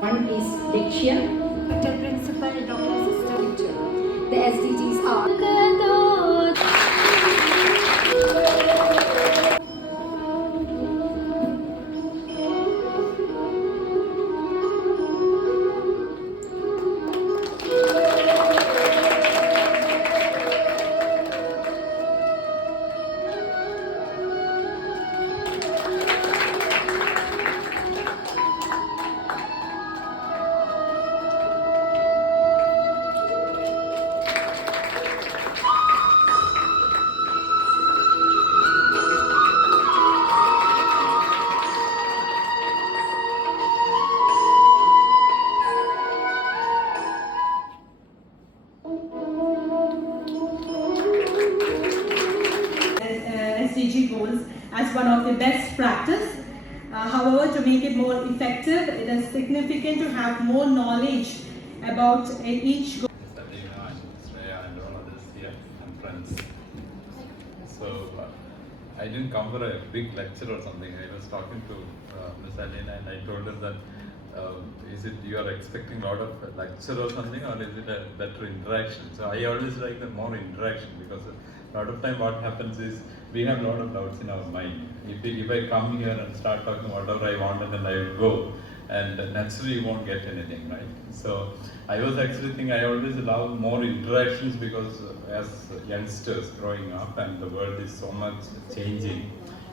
One is Diction, Hotel Principal, Dr. Assistant. the SDGs are SDG goals as one of the best practice. However, to make it more effective, it is significant to have more knowledge about each goal. Alina and Shreya and all others here and friends. So I didn't come for a big lecture or something. I was talking to Miss Alina and I told her that is it you are expecting a lot of lecture or something, or is it a better interaction? So I always like the more interaction, because a lot of time what happens is we have a lot of doubts in our mind. If I come here and start talking whatever I want and then I will go, and naturally you won't get anything, right? So I was actually thinking I always allow more interactions, because as youngsters growing up and the world is so much changing,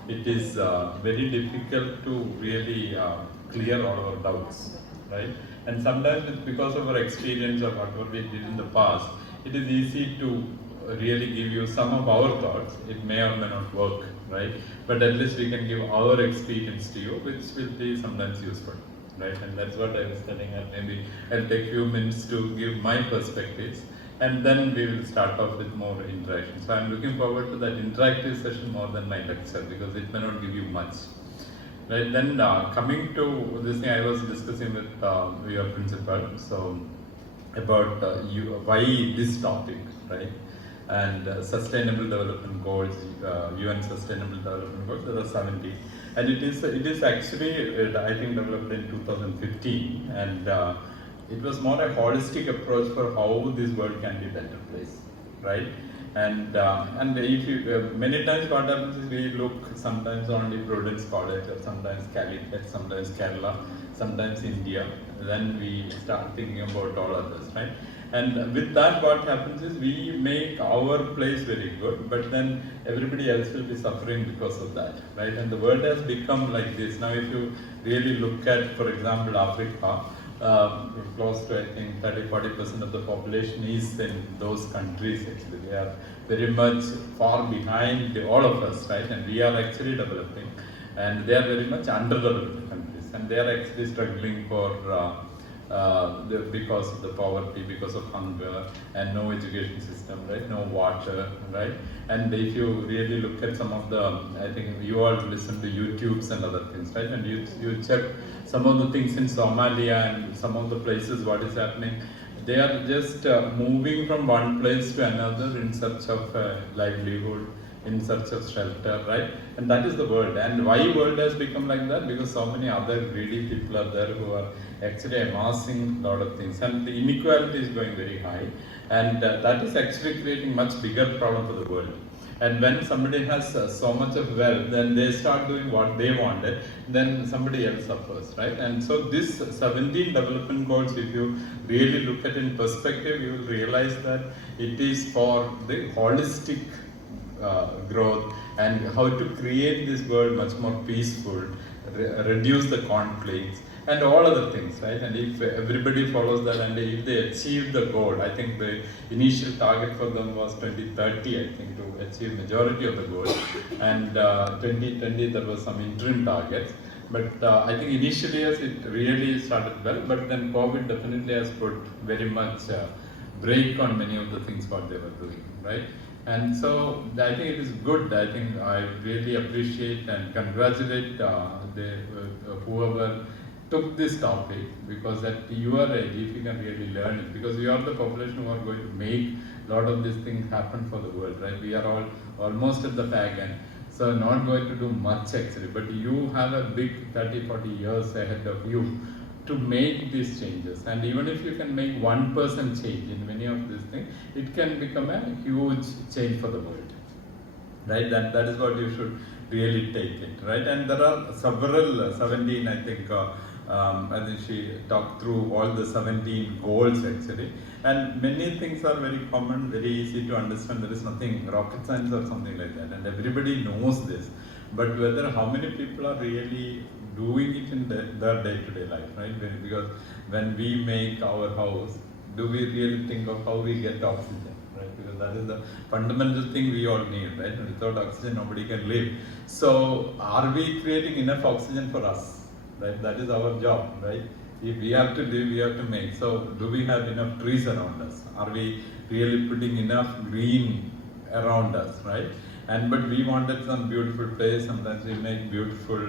it is very difficult to really clear all our doubts, right? And sometimes it's because of our experience or whatever we did in the past, it is easy to really give you some of our thoughts. It may or may not work, right? But at least we can give our experience to you, which will be sometimes useful, right? And that's what I was telling her. Maybe I'll take few minutes to give my perspectives, and then we will start off with more interaction. So I'm looking forward to that interactive session more than my lecture, because it may not give you much. Right, then coming to this thing I was discussing with your principal, so about why this topic, right? And sustainable development goals, UN sustainable development goals, there are 70, and it is actually I think developed in 2015, and it was more a holistic approach for how this world can be a better place, right? And if you many times what happens is we look sometimes only Providence College, or sometimes Calicut, sometimes Kerala, sometimes India. Then we start thinking about all others, right? And with that, what happens is we make our place very good, but then everybody else will be suffering because of that, right? And the world has become like this now. If you really look at, for example, Africa. Close to I think 30-40% of the population is in those countries. Actually, they are very much far behind all of us, right? And we are actually developing, and they are very much underdeveloped countries, and they are actually struggling for because of the poverty, because of hunger, and no education system, right? No water, right? And if you really look at some of the, I think you all listen to YouTubes and other things, right? And you check some of the things in Somalia and some of the places what is happening. They are just moving from one place to another in search of livelihood, in search of shelter, right? And that is the world. And why world has become like that? Because so many other greedy people are there who are actually amassing a lot of things, and the inequality is going very high, and that is actually creating much bigger problem for the world. And when somebody has so much of wealth, then they start doing what they wanted, then somebody else suffers, right? And so this 17 development goals, if you really look at it in perspective, you will realize that it is for the holistic growth, and how to create this world much more peaceful, reduce the conflicts, and all other things, right? And if everybody follows that, and if they achieve the goal, I think the initial target for them was 2030, I think, to achieve majority of the goal, and 2020 there was some interim targets. But I think initially as it really started well, but then COVID definitely has put very much break on many of the things what they were doing, right? And so I think it is good. I think I really appreciate and congratulate whoever took this topic, because at your age, if you can really learn it, because you are the population who are going to make a lot of these things happen for the world, right? We are all almost at the fag end, so not going to do much actually, but you have a big 30-40 years ahead of you to make these changes. And even if you can make 1% change in many of these things, it can become a huge change for the world, right? That is what you should really take it, right? And there are several 17, I think she talked through all the 17 goals actually, and many things are very common, very easy to understand. There is nothing rocket science or something like that, and everybody knows this. But whether how many people are really doing it in their day-to-day life, right? Because when we make our house, do we really think of how we get oxygen, right? Because that is the fundamental thing we all need, right? Without oxygen, nobody can live. So, are we creating enough oxygen for us, right? That is our job, right? If we have to live, we have to make. So, do we have enough trees around us? Are we really putting enough green around us, right? And but we wanted some beautiful place. Sometimes we make beautiful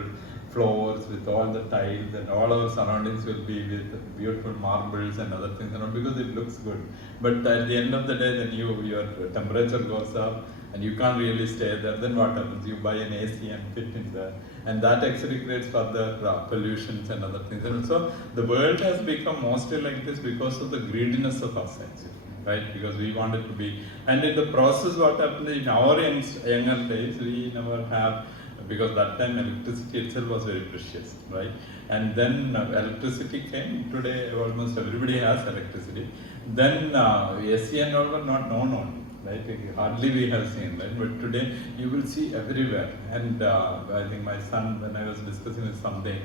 floors with all the tiles, and all our surroundings will be with beautiful marbles and other things, because it looks good. But at the end of the day, then your temperature goes up and you can't really stay there. Then what happens? You buy an AC and fit in there, and that actually creates further pollutions and other things. And so the world has become mostly like this because of the greediness of us actually. Right, because we wanted to be, and in the process, what happened in our younger days, we never have, because that time electricity itself was very precious, right? And then electricity came. Today, almost everybody has electricity. Then AC and all were not known on, right? Hardly we have seen, right? But today you will see everywhere. And I think my son, when I was discussing with something,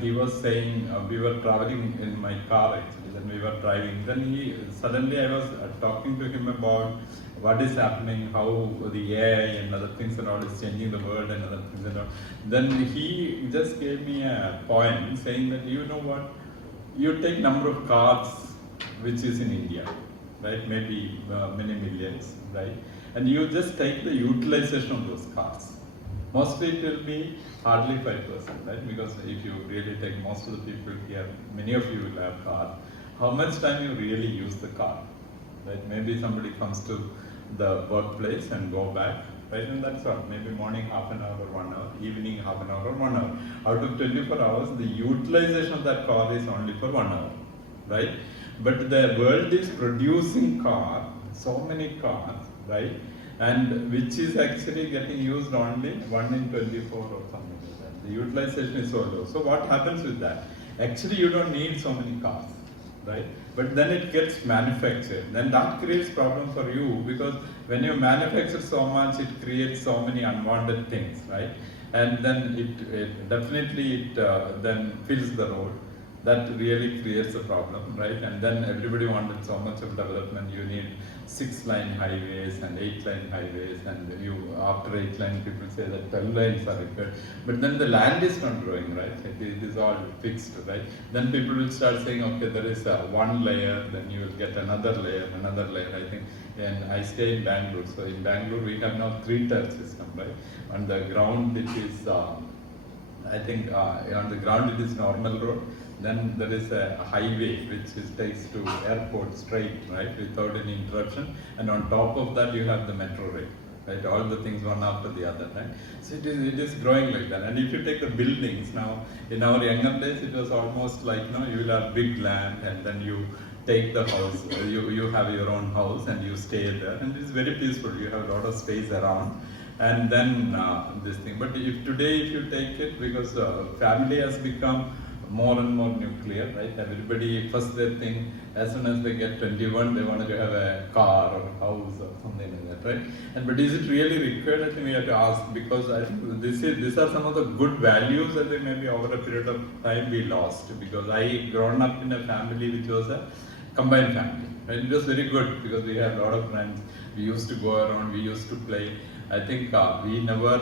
he was saying, we were traveling in my car actually, then we were driving. Then suddenly I was talking to him about what is happening, how the AI and other things and all is changing the world and other things and all. Then he just gave me a point saying that, you know what, you take number of cars which is in India, right? Maybe many millions, right? And you just take the utilization of those cars. Mostly it will be hardly 5%, right? Because if you really take most of the people here, many of you will have car. How much time you really use the car, right? Maybe somebody comes to the workplace and go back, right? And that's all. Maybe morning half an hour or 1 hour, evening half an hour or 1 hour. Out of 24 hours, the utilization of that car is only for 1 hour, right? But the world is producing so many cars, right? And which is actually getting used only 1 in 24 or something like that. The utilization is so low. So what happens with that? Actually, you don't need so many cars, right? But then it gets manufactured. Then that creates problem for you, because when you manufacture so much, it creates so many unwanted things, right? And then it definitely then fills the road. That really creates a problem, right? And then everybody wanted so much of development. You need 6-line highways and 8-line highways, and after 8-line people say that 12 lines are required. But then the land is not growing, right? It is all fixed, right? Then people will start saying, okay, there is one layer, then you will get another layer, I think. And I stay in Bangalore, so in Bangalore we have now 3-tier system, right? On the ground it is, I think on the ground it is normal road. Then there is a highway which takes to airport straight, right, without any interruption. And on top of that you have the metro rail, right? All the things one after the other, right? So it is growing like that. And if you take the buildings now, in our younger days it was almost like, you will have big land and then you take the house, you have your own house and you stay there, and it's very peaceful. You have a lot of space around. And then this thing. But if you take it, because family has become more and more nuclear, right? Everybody, first they think, as soon as they get 21, they want to have a car or a house or something like that, right? And but is it really required? I think we have to ask, because I think these are some of the good values that maybe over a period of time we lost, because I grown up in a family which was a combined family, right? It was very good because we had a lot of friends. We used to go around, we used to play. I think we never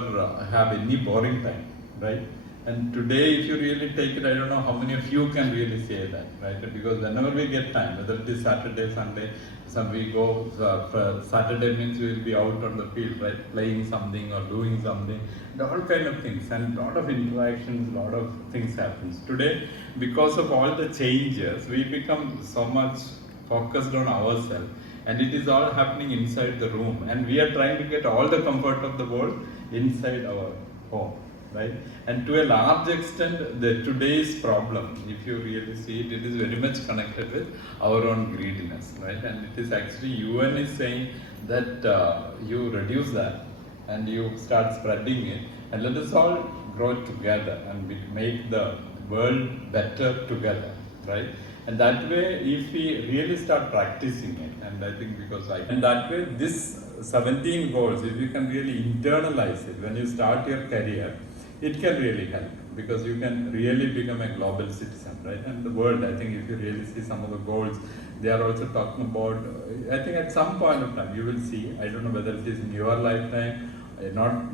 have any boring time, right? And today, if you really take it, I don't know how many of you can really say that, right? Because whenever we get time, whether it is Saturday, Sunday, we go, for Saturday means we will be out on the field, right? Playing something or doing something, and all kind of things, and a lot of interactions, a lot of things happens. Today, because of all the changes, we become so much focused on ourselves, and it is all happening inside the room, and we are trying to get all the comfort of the world inside our home. right? And to a large extent, the today's problem, if you really see it, it is very much connected with our own greediness, right? And it is actually UN is saying that you reduce that and you start spreading it, and let us all grow together and make the world better together, right? And that way, if we really start practicing it, and I think and that way, this 17 goals, if you can really internalize it when you start your career, it can really help, because you can really become a global citizen, right? And the world, I think if you really see some of the goals, they are also talking about, I think at some point of time you will see, I don't know whether it is in your lifetime,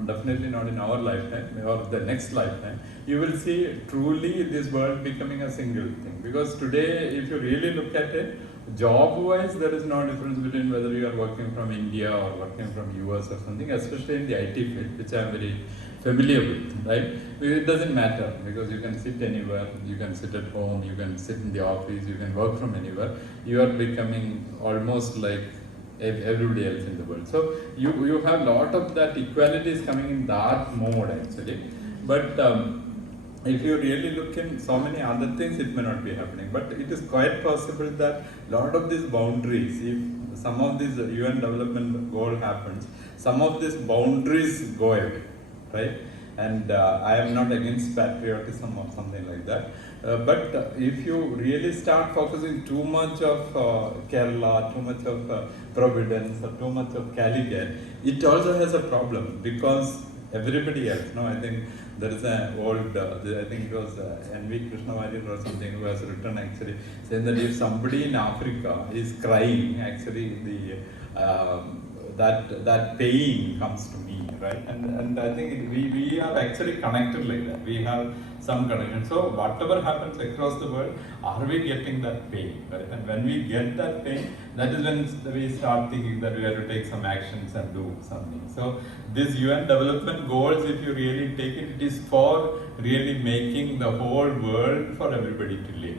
definitely not in our lifetime or the next lifetime, you will see truly this world becoming a single thing. Because today, if you really look at it, job-wise, there is no difference between whether you are working from India or working from US or something, especially in the IT field, which I am very familiar with, right? It doesn't matter, because you can sit anywhere, you can sit at home, you can sit in the office, you can work from anywhere. You are becoming almost like everybody else in the world. So you have a lot of that equality is coming in that mode actually. But if you really look in so many other things, it may not be happening. But it is quite possible that a lot of these boundaries, if some of these UN development goal happens, some of these boundaries go away, right? And I am not against patriotism or something like that. But if you really start focusing too much of Kerala, too much of Providence, or too much of Calicut, it also has a problem, because everybody else, no, I think there is an old, I think it was N.V. Krishnavaryar or something, who has written actually, saying that if somebody in Africa is crying, actually that pain comes to me, right? And I think we are actually connected like that. We have some connection. So whatever happens across the world, are we getting that pain, right? And when we get that pain, that is when we start thinking that we have to take some actions and do something. So these UN development goals, if you really take it, it is for really making the whole world for everybody to live,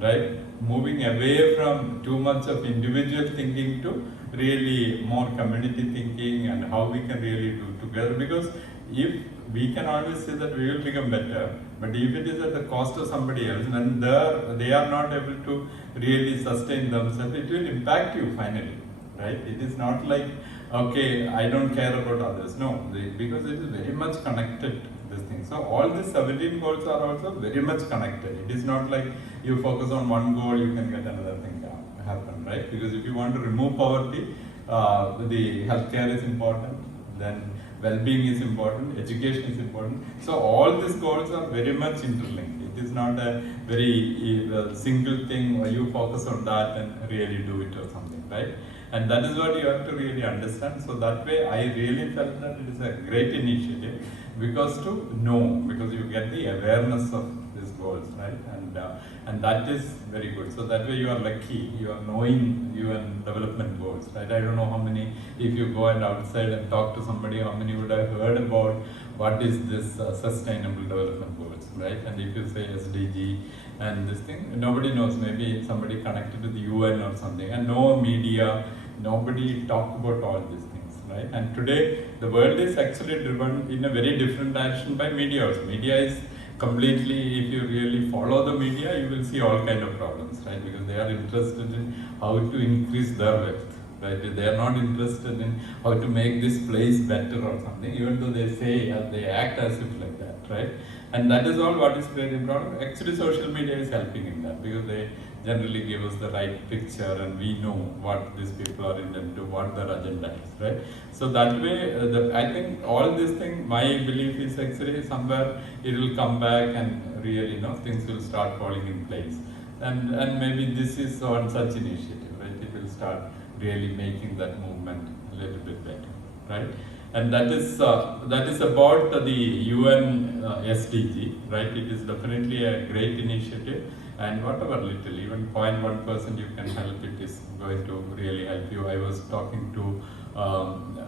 right? Moving away from too much of individual thinking to really more community thinking, and how we can really do together. Because if we can always say that we will become better, but if it is at the cost of somebody else, and they are not able to really sustain themselves, it will impact you finally, right? It is not like, okay, I don't care about others. No, because it is very much connected, this thing. So all these 17 goals are also very much connected. It is not like you focus on one goal, you can get another thing happen, right? Because if you want to remove poverty, the healthcare is important, then well-being is important, education is important. So all these goals are very much interlinked. It is not a very single thing where you focus on that and really do it or something, right? And that is what you have to really understand. So that way, I really felt that it is a great initiative, because you get the awareness of these goals, right? And that is very good. So that way you are lucky, you are knowing UN development goals, right? I don't know how many, if you go and outside and talk to somebody, how many would have heard about what is this sustainable development goals, right? And if you say SDG and this thing, nobody knows. Maybe somebody connected to the UN or something, and no media, nobody talk about all these things, right? And today the world is actually driven in a very different direction by media also. Media is completely, if you really follow the media, you will see all kind of problems, right? Because they are interested in how to increase their wealth, right? They are not interested in how to make this place better or something, even though they say, they act as if like that, right? And that is all what is creating problem. Actually, social media is helping in that, because they generally give us the right picture, and we know what these people are intended to, what their agenda is, right? So that way, I think all this thing, my belief is actually somewhere it will come back, and really, things will start falling in place. And maybe this is one such initiative, right? It will start really making that movement a little bit better, right? And that is about the UN SDG, right? It is definitely a great initiative, and whatever little, even 0.1% you can help, it is going to really help you. I was talking to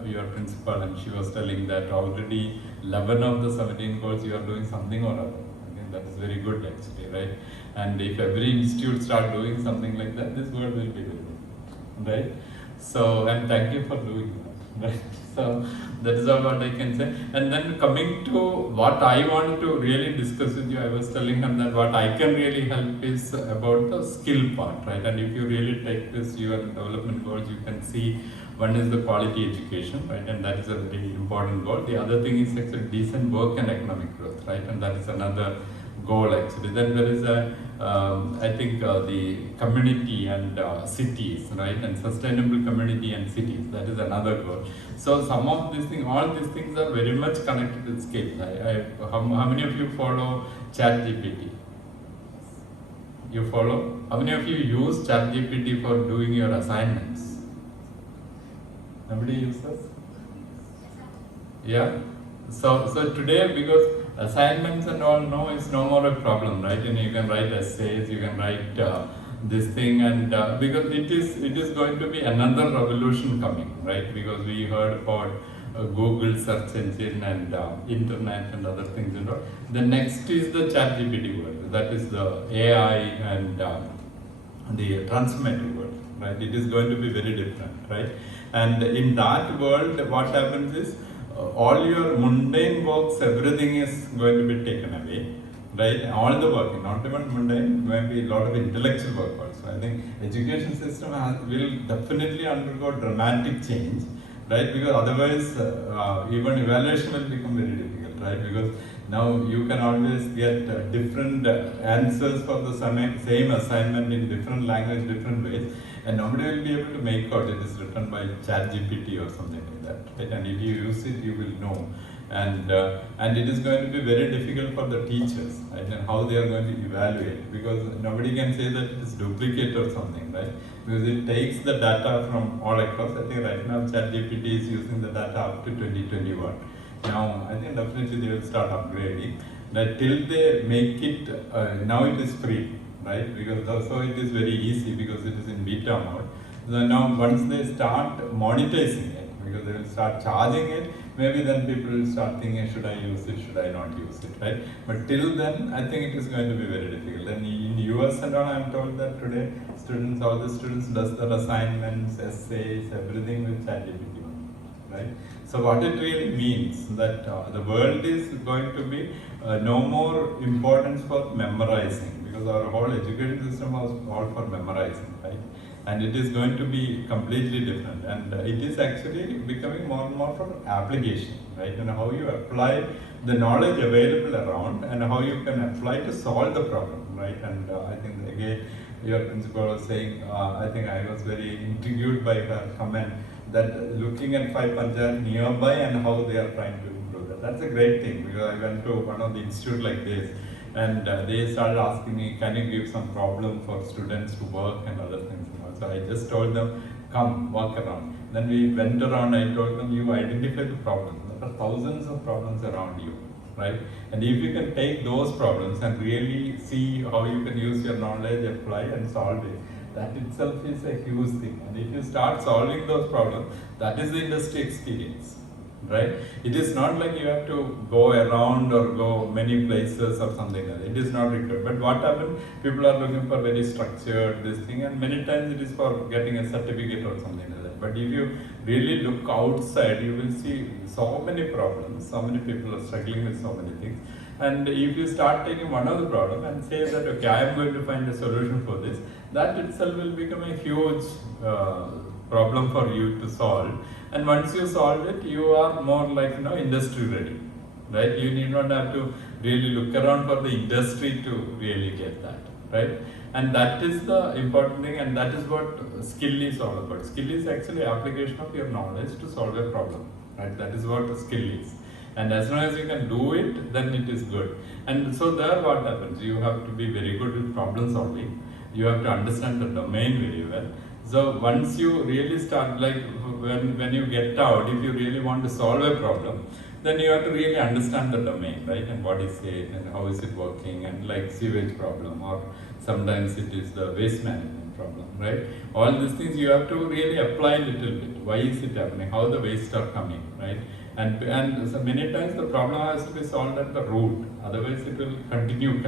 your principal, and she was telling that already 11 of the 17 goals you are doing something or other. I think that is very good actually, right? And if every institute start doing something like that, this world will be very good, right? So, and thank you for doing that. right? So that is all what I can say. And then coming to what I want to really discuss with you, I was telling him that what I can really help is about the skill part, right? And if you really take this your development goals, you can see one is the quality education, right? And that is a very important goal. The other thing is actually decent work and economic growth, right? And that is another goal actually. Then there is a I think the community and cities, right, and sustainable community and cities. That is another goal. So some of these things, all these things are very much connected with skills. How many of you follow ChatGPT? You follow? How many of you use ChatGPT for doing your assignments? Nobody uses? Yeah. So today, because assignments and all no is no more a problem, right? And you can write essays, you can write this thing, and because it is going to be another revolution coming, right? Because we heard about Google search engine and internet and other things and all. The next is the ChatGPT world. That is the AI and the transformative world, right? It is going to be very different, right? And in that world, what happens is all your mundane works, everything is going to be taken away, right? All the work, not even mundane, maybe a lot of intellectual work also. I think education system will definitely undergo dramatic change, right? Because otherwise, even evaluation will become very difficult, right? Because now you can always get different answers for the same assignment in different language, different ways, and nobody will be able to make out it is written by ChatGPT or something like that, right? And if you use it, you will know. And it is going to be very difficult for the teachers, right? And how they are going to evaluate, because nobody can say that it is duplicate or something, right? Because it takes the data from all across. I think right now ChatGPT is using the data up to 2021. Now I think definitely they will start upgrading. That till they make it, now it is free, right? Because also it is very easy because it is in beta mode. So now once they start monetizing it, because they will start charging it, maybe then people will start thinking, should I use it, should I not use it, right? But till then, I think it is going to be very difficult. And in US and all, I am told that today, all the students does their assignments, essays, everything with ChatGPT, right? So what it really means that the world is going to be no more importance for memorizing, because our whole education system was all for memorizing, right? And it is going to be completely different, and it is actually becoming more and more for application, right? And how you apply the knowledge available around, and how you can apply to solve the problem, right? And I think again, your principal was saying, I think I was very intrigued by her comment that looking at 5 panchayats nearby and how they are trying to improve that. That's a great thing, because I went to one of the institute like this, and they started asking me, can you give some problem for students to work and other things. So I just told them, come, walk around. Then we went around, I told them, you identify the problems. There are thousands of problems around you, right? And if you can take those problems and really see how you can use your knowledge, apply and solve it, that itself is a huge thing. And if you start solving those problems, that is the industry experience, right? It is not like you have to go around or go many places or something like that. It is not required. But what happens, people are looking for very structured this thing, and many times it is for getting a certificate or something like that. But if you really look outside, you will see so many problems, so many people are struggling with so many things. And if you start taking one of the problem and say that, okay, I am going to find a solution for this, that itself will become a huge problem for you to solve. And once you solve it, you are more like, industry ready, right? You need not have to really look around for the industry to really get that, right? And that is the important thing, and that is what skill is all about. Skill is actually application of your knowledge to solve a problem, right? That is what skill is. And as long as you can do it, then it is good. And so there what happens, you have to be very good with problem solving. You have to understand the domain very well. So once you really start, like when you get out, if you really want to solve a problem, then you have to really understand the domain, right? And what is it, and how is it working, and like sewage problem, or sometimes it is the waste management problem, right? All these things you have to really apply a little bit. Why is it happening? How the waste are coming, right? And so many times the problem has to be solved at the root. Otherwise, it will continue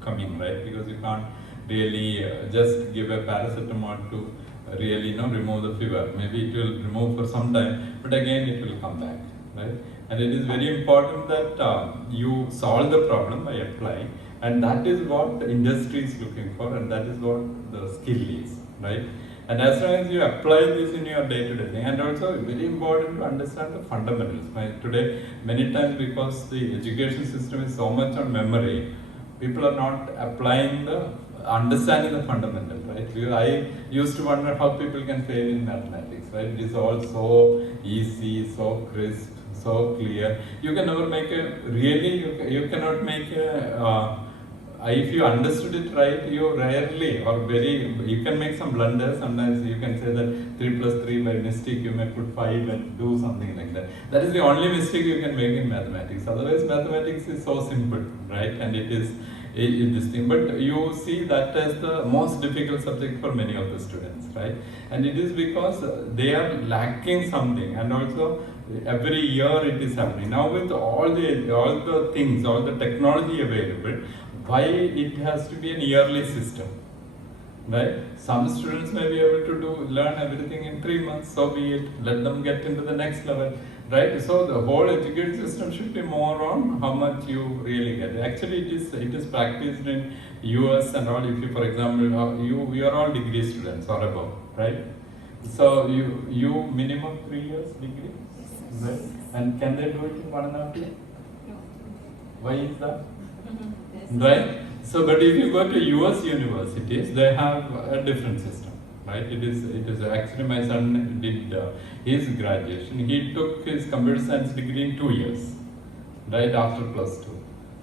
coming, right? Because you can't really just give a paracetamol to really remove the fever. Maybe it will remove for some time, but again it will come back, right? And it is very important that you solve the problem by applying, and that is what the industry is looking for, and that is what the skill is, right? And as long as you apply this in your day-to-day thing, and also very important to understand the fundamentals. Right? Today, many times because the education system is so much on memory, people are not applying understanding the fundamentals, right? I used to wonder how people can fail in mathematics, right? It is all so easy, so crisp, so clear. You can never make you cannot make if you understood it right, you rarely you can make some blunders. Sometimes you can say that 3 plus 3 by mistake you may put 5 and do something like that. That is the only mistake you can make in mathematics. Otherwise, mathematics is so simple, right? And it is this thing. But you see that as the most difficult subject for many of the students, right? And it is because they are lacking something, and also every year it is happening. Now with all the things, all the technology available, why it has to be an yearly system, right? Some students may be able to learn everything in 3 months, so be it. Let them get into the next level, right? So the whole education system should be more on how much you really get. Actually, it is practiced in US and all. If you, for example, you are all degree students or above, right? So you minimum 3 years degree, right? And can they do it in 1.5 years? Why is that? Right? So, but if you go to US universities, they have a different system, right? It is actually my son did his graduation. He took his computer science degree in 2 years, right after +2,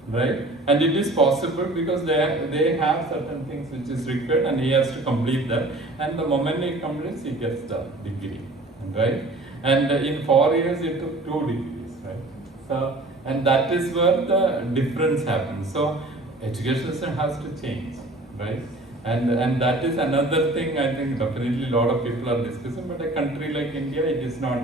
right? And it is possible because they have certain things which is required, and he has to complete that. And the moment he completes, he gets the degree, right? And in 4 years, he took 2 degrees, right? So, and that is where the difference happens. So education system has to change, right? And that is another thing I think definitely a lot of people are discussing. But a country like India, it is not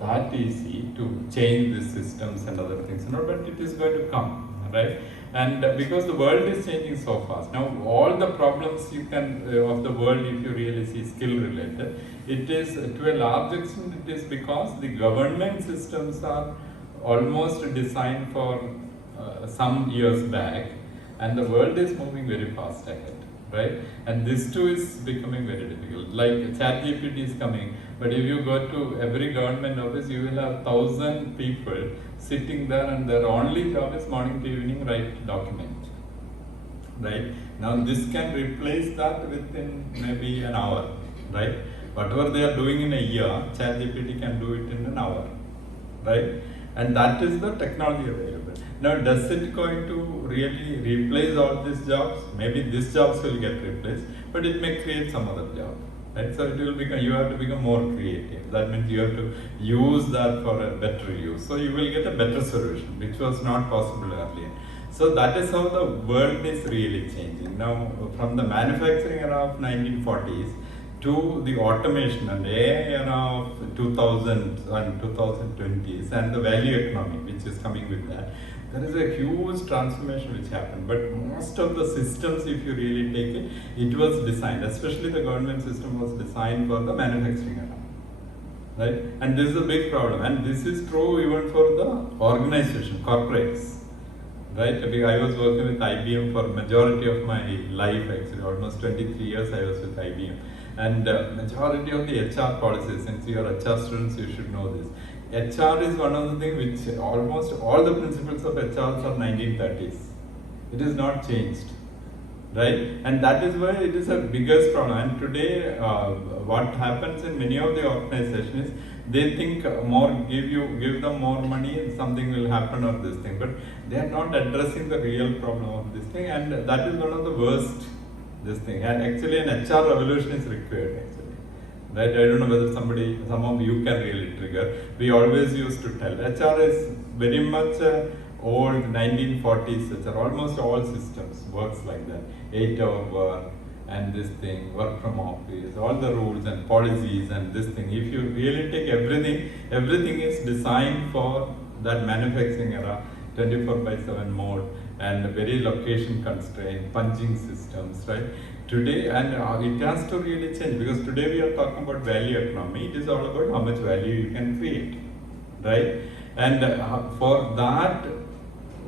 that easy to change the systems and other things, but it is going to come, right? And because the world is changing so fast now, all the problems you can of the world, if you really see skill related, it is to a large extent it is because the government systems are almost designed for some years back, and the world is moving very fast ahead, right? And this too is becoming very difficult. Like ChatGPT is coming, but if you go to every government office, you will have 1,000 people sitting there, and their only job is morning to evening write document, right? Now this can replace that within maybe an hour, right? Whatever they are doing in a year, ChatGPT can do it in an hour, right? And that is the technology available. Now, does it going to really replace all these jobs? Maybe these jobs will get replaced, but it may create some other job, right? So it will become, you have to become more creative. That means you have to use that for a better use. So you will get a better solution, which was not possible earlier. So that is how the world is really changing. Now, from the manufacturing era of 1940s, to the automation and AI era of 2000s and 2020s, and the value economy which is coming with that, there is a huge transformation which happened. But most of the systems, if you really take it, it was designed, especially the government system was designed for the manufacturing era, right? And this is a big problem, and this is true even for the organization, corporates, right? I was working with IBM for majority of my life, actually almost 23 years I was with IBM. And majority of the HR policies, since you are HR students, you should know this. HR is one of the things which almost all the principles of HR are 1930s. It is not changed, right? And that is why it is a biggest problem. And today, what happens in many of the organizations is they think give them more money and something will happen or this thing. But they are not addressing the real problem of this thing, and that is one of the worst. This thing, and actually an HR revolution is required, actually, right? I don't know whether some of you can really trigger. We always used to tell HR is very much old 1940s HR. Almost all systems works like that. 8-hour work and this thing, work from office, all the rules and policies and this thing. If you really take everything is designed for that manufacturing era, 24/7 mode. and very location constrained, punching systems, right? Today, and it has to really change, because today we are talking about value economy. It is all about how much value you can create, right? And for that,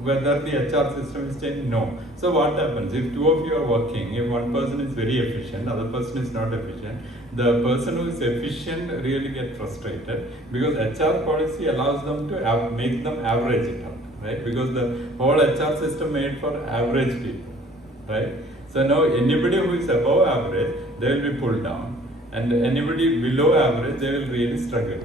whether the HR system is changing, no. So what happens if two of you are working? If one person is very efficient, other person is not efficient, the person who is efficient really gets frustrated, because HR policy allows them to make them average it out, right? Because the whole HR system made for average people, right? So now anybody who is above average, they will be pulled down, and anybody below average, they will really struggle.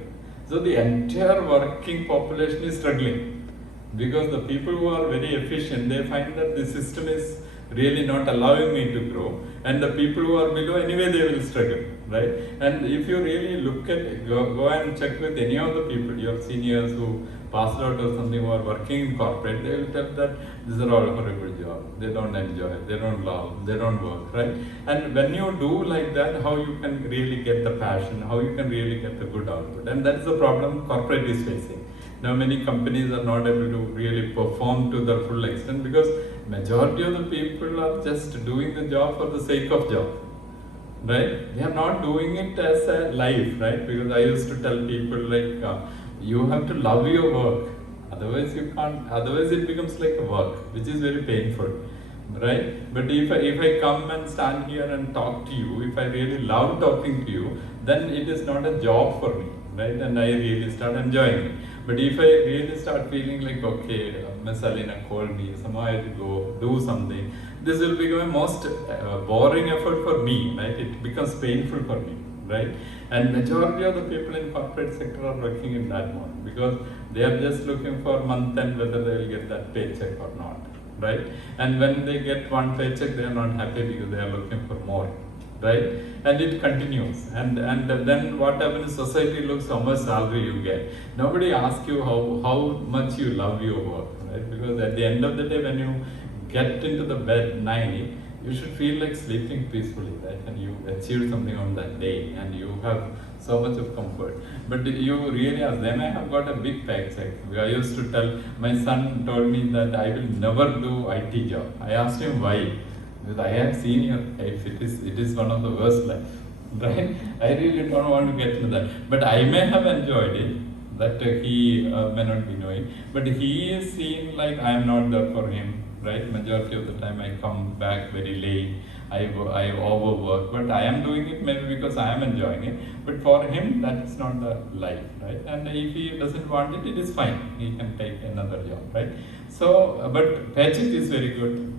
So the entire working population is struggling, because the people who are very efficient, they find that the system is really not allowing me to grow, and the people who are below, anyway they will struggle, right? And if you really look at, go and check with any of the people, your seniors who passed out or something, who are working in corporate, they will tell that these are all horrible jobs, they don't enjoy, they don't love, they don't work, right? And when you do like that, how you can really get the passion, how you can really get the good output, and that is the problem corporate is facing. Now many companies are not able to really perform to their full extent, because majority of the people are just doing the job for the sake of job, right? They are not doing it as a life, right? Because I used to tell people like, you have to love your work, otherwise you can't, otherwise it becomes like a work, which is very painful, right? But if I come and stand here and talk to you, if I really love talking to you, then it is not a job for me, right? And I really start enjoying it. But if I really start feeling like, okay, Miss Alina called me, somehow I have to go do something, this will become a most boring effort for me, right? It becomes painful for me, right? And majority of the people in corporate sector are working in that mode, because they are just looking for month end whether they will get that paycheck or not, right? And when they get one paycheck, they are not happy because they are looking for more, right? And it continues, and then what happens is society looks how much salary you get. Nobody asks you how much you love your work, right? Because at the end of the day, when you get into the bed night, you should feel like sleeping peacefully, right? And you achieved something on that day, and you have so much of comfort. But you really ask, then I have got a big paycheck. I used to tell, my son told me that I will never do IT job. I asked him why. Because I have seen your life, it is one of the worst life, right? I really don't want to get into that. But I may have enjoyed it, that he may not be knowing. But he is seen like I am not there for him, right? Majority of the time I come back very late, I overwork, but I am doing it maybe because I am enjoying it. But for him, that is not the life, right? And if he doesn't want it, it is fine. He can take another job, right? So, but paycheck is very good,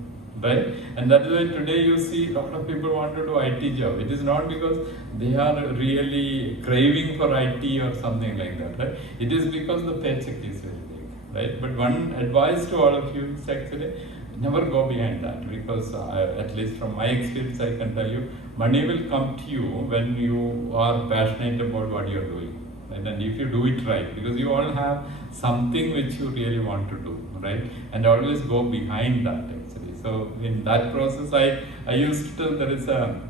right? And that is why today you see a lot of people want to do IT job. It is not because they are really craving for IT or something like that, right? It is because the paycheck is very big, right? But one advice to all of you is actually never go behind that, because at least from my experience I can tell you, money will come to you when you are passionate about what you are doing, right? And if you do it right, because you all have something which you really want to do, right? And always go behind that actually. So in that process, I used to tell there is a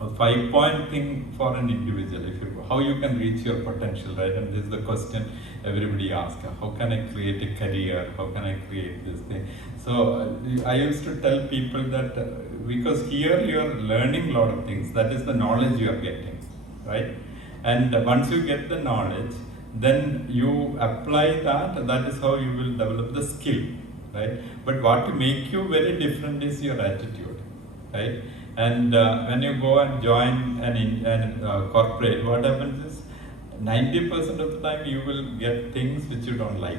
5-point thing for an individual, how you can reach your potential, right? And this is the question everybody asks, how can I create a career, how can I create this thing? So I used to tell people that because here you are learning a lot of things, that is the knowledge you are getting, right? And once you get the knowledge, then you apply that, that is how you will develop the skill, right? But what to make you very different is your attitude, right? And when you go and join an corporate, what happens is 90% of the time you will get things which you don't like,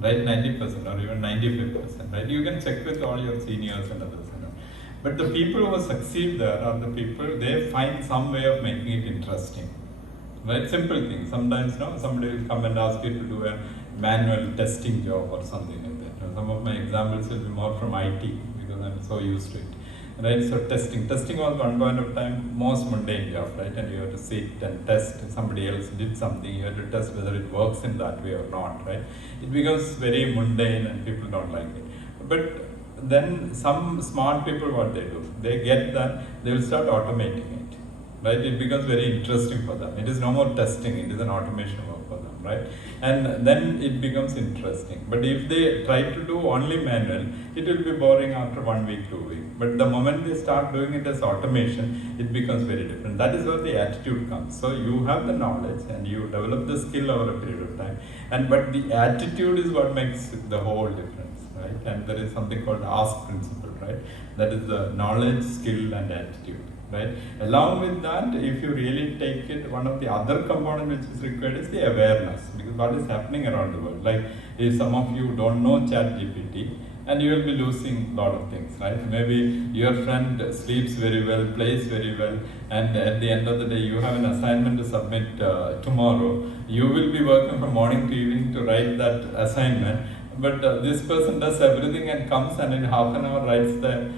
right? 90% or even 95%, right? You can check with all your seniors and others. But the people who succeed there are the people, they find some way of making it interesting, right? Simple things. Sometimes somebody will come and ask you to do a manual testing job or something like that. Some of my examples will be more from IT because I'm so used to it. Right, so testing was one point of time most mundane job, right? And you have to sit and test. Somebody else did something, you have to test whether it works in that way or not, right? It becomes very mundane and people don't like it. But then some smart people, what they do, they get that, they will start automating it, right? It becomes very interesting for them. It is no more testing, it is an automation work for them. right? And then it becomes interesting. But if they try to do only manual, it will be boring after 1 week, 2 weeks. But the moment they start doing it as automation, it becomes very different. That is where the attitude comes. So you have the knowledge and you develop the skill over a period of time. But the attitude is what makes the whole difference, right? And there is something called ask principle, right? That is the knowledge, skill, and attitude, right? Along with that, if you really take it, one of the other components which is required is the awareness, because what is happening around the world. Like if some of you don't know ChatGPT, and you will be losing a lot of things, right? Maybe your friend sleeps very well, plays very well, and at the end of the day, you have an assignment to submit tomorrow. You will be working from morning to evening to write that assignment, but this person does everything and comes and in half an hour writes the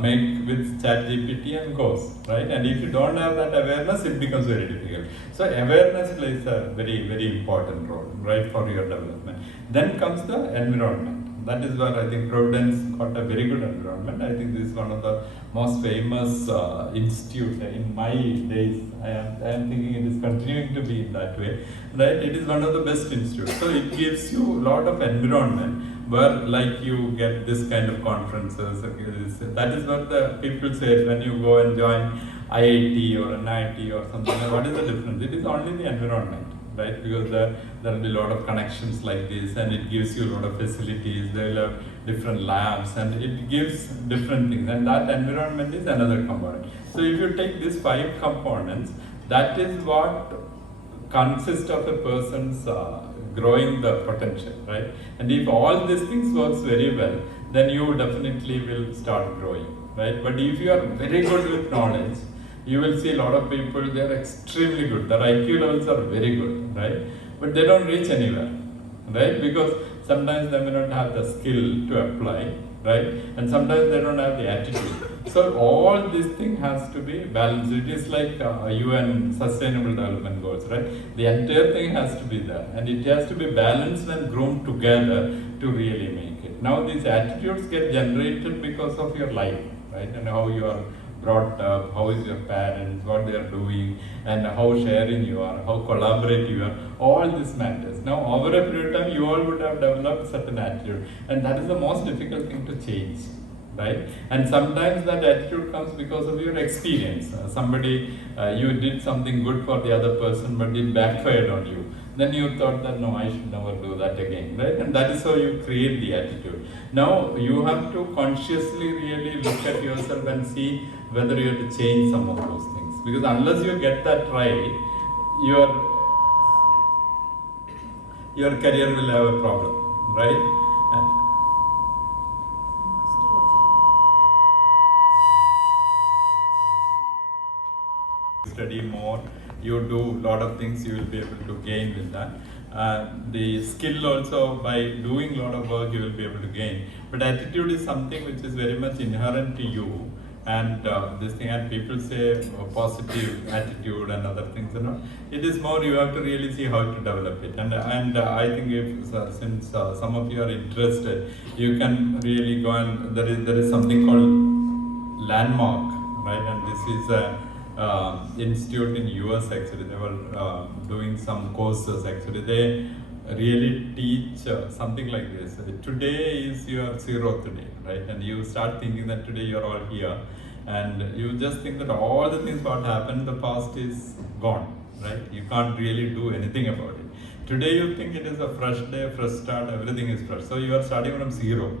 make with ChatGPT and goes, right? And if you don't have that awareness, it becomes very difficult. So awareness plays a very, very important role, right, for your development. Then comes the environment. That is where I think Providence got a very good environment. I think this is one of the most famous institutes in my days. I am thinking it is continuing to be in that way, right? It is one of the best institutes. So it gives you a lot of environment where like you get this kind of conferences. That is what the people say when you go and join IIT or NIT or something. What is the difference? It is only the environment, right? Because there will be a lot of connections like this, and it gives you a lot of facilities. They will have different labs, and it gives different things. And that environment is another component. So if you take these 5 components, that is what consists of a person's growing the potential, right? And if all these things works very well, then you definitely will start growing, right? But if you are very good with knowledge, you will see a lot of people, they are extremely good. Their IQ levels are very good, right? But they don't reach anywhere, right? Because sometimes they may not have the skill to apply, right? And sometimes they don't have the attitude. So all this thing has to be balanced. It is like UN Sustainable Development Goals, right? The entire thing has to be there, and it has to be balanced and groomed together to really make it. Now these attitudes get generated because of your life, right? And how you are brought up, how is your parents, what they are doing, and how sharing you are, how collaborative you are, all this matters. Now over a period of time, you all would have developed certain attitude, and that is the most difficult thing to change, right? And sometimes that attitude comes because of your experience. Somebody, you did something good for the other person, but it backfired on you. Then you thought that no, I should never do that again, right? And that is how you create the attitude. Now you have to consciously really look at yourself and see whether you have to change some of those things. Because unless you get that right, your career will have a problem, right? Study more, you do a lot of things, you will be able to gain with that. The skill also, by doing a lot of work, you will be able to gain. But attitude is something which is very much inherent to you. And this thing, and people say positive attitude and other things, it is more you have to really see how to develop it. And I think if since some of you are interested, you can really go and there is something called Landmark, right? And this is a institute in US actually. They were doing some courses actually. They really teach something like this. Today is your 0th day, right? And you start thinking that today you're all here, and you just think that all the things what happened in the past is gone, right? You can't really do anything about it. Today you think it is a fresh day, fresh start, everything is fresh. So you are starting from 0.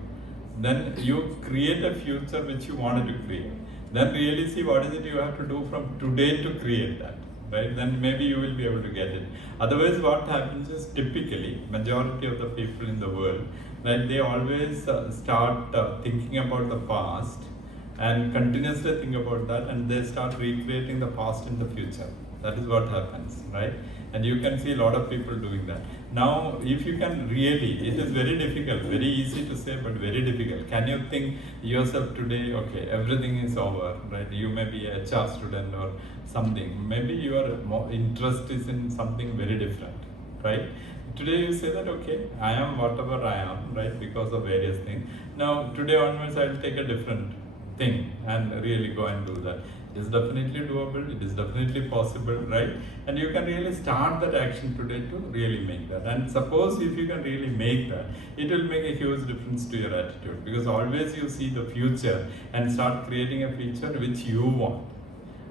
Then you create a future which you wanted to create. Then really see what is it you have to do from today to create that, right? Then maybe you will be able to get it. Otherwise what happens is typically, majority of the people in the world, right, they always start thinking about the past and continuously think about that, and they start recreating the past in the future. That is what happens, right? And you can see a lot of people doing that. Now, if you can really, it is very difficult, very easy to say, but very difficult. Can you think yourself today, okay, everything is over, right? You may be a HR student or something. Maybe your interest is in something very different, right? Today you say that, okay, I am whatever I am, right? Because of various things. Now, today onwards, I will take a different thing and really go and do that. It is definitely doable, it is definitely possible, right? And you can really start that action today to really make that. And suppose if you can really make that, it will make a huge difference to your attitude, because always you see the future and start creating a future which you want.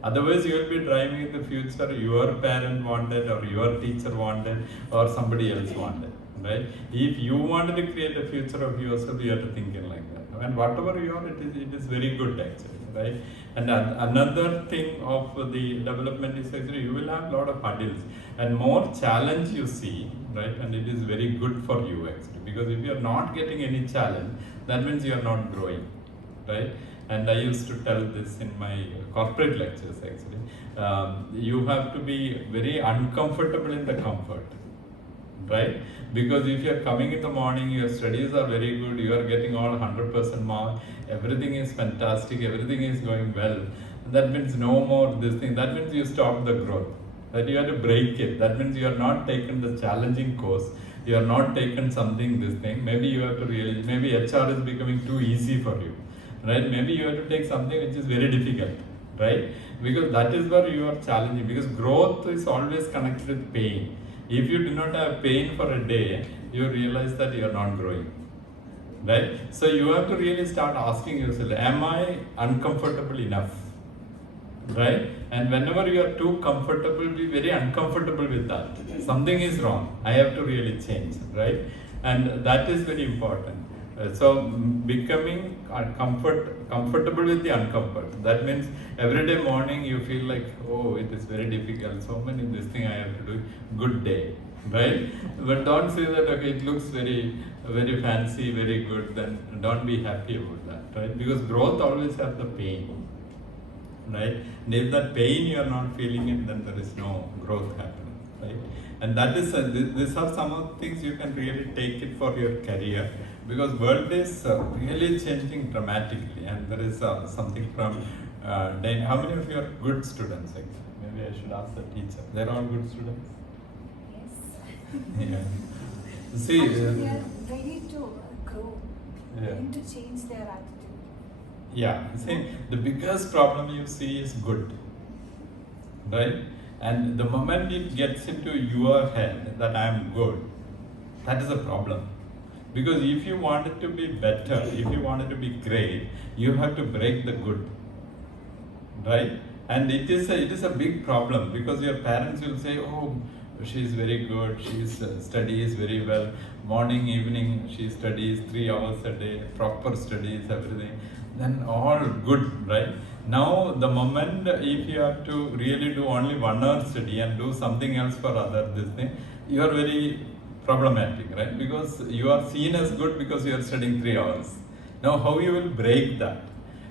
Otherwise, you will be driving in the future your parent wanted, or your teacher wanted, or somebody else wanted, right? If you wanted to create a future of yourself, you have to think in like that. And whatever you are, it is very good actually, right? And another thing of the development is actually you will have a lot of hurdles and more challenge you see, right? And it is very good for you actually, because if you are not getting any challenge, that means you are not growing, right? And I used to tell this in my corporate lectures actually. You have to be very uncomfortable in the comfort, right? Because if you are coming in the morning, your studies are very good, you are getting all 100% mark, everything is fantastic, everything is going well, that means no more this thing, that means you stop the growth, that you have to break it. That means you are not taken the challenging course, you are not taken something this thing, maybe you have to really, maybe HR is becoming too easy for you, right? Maybe you have to take something which is very difficult, right? Because that is where you are challenging, because growth is always connected with pain. If you do not have pain for a day, you realize that you are not growing, right? So you have to really start asking yourself, am I uncomfortable enough, right? And whenever you are too comfortable, be very uncomfortable with that. Something is wrong, I have to really change, right? And that is very important. So becoming comfortable with the uncomfort. That means every day morning you feel like, oh, it is very difficult, so many this thing I have to do. Good day, right? But don't say that, okay, it looks very fancy, very good, then don't be happy about that, right? Because growth always has the pain, right? And if that pain you are not feeling it, then there is no growth happening, right? And that is these are some of the things you can really take it for your career, because world is really changing dramatically, and there is something from how many of you are good students? Maybe I should ask the teacher. They're all good students. Yes. Yeah. See. Actually, they are ready to grow, Yeah. ready to change their attitude. Yeah. See, the biggest problem you see is good, right? And the moment it gets into your head that I am good, that is a problem. Because if you want it to be better, if you want it to be great, you have to break the good, right? And it is a big problem, because your parents will say, oh, she is very good, she studies very well, morning, evening, she studies 3 hours a day, proper studies, everything, then all good, right? Now, the moment if you have to really do only 1 hour study and do something else for this thing, you are very problematic, right? Because you are seen as good because you are studying 3 hours. Now, how you will break that?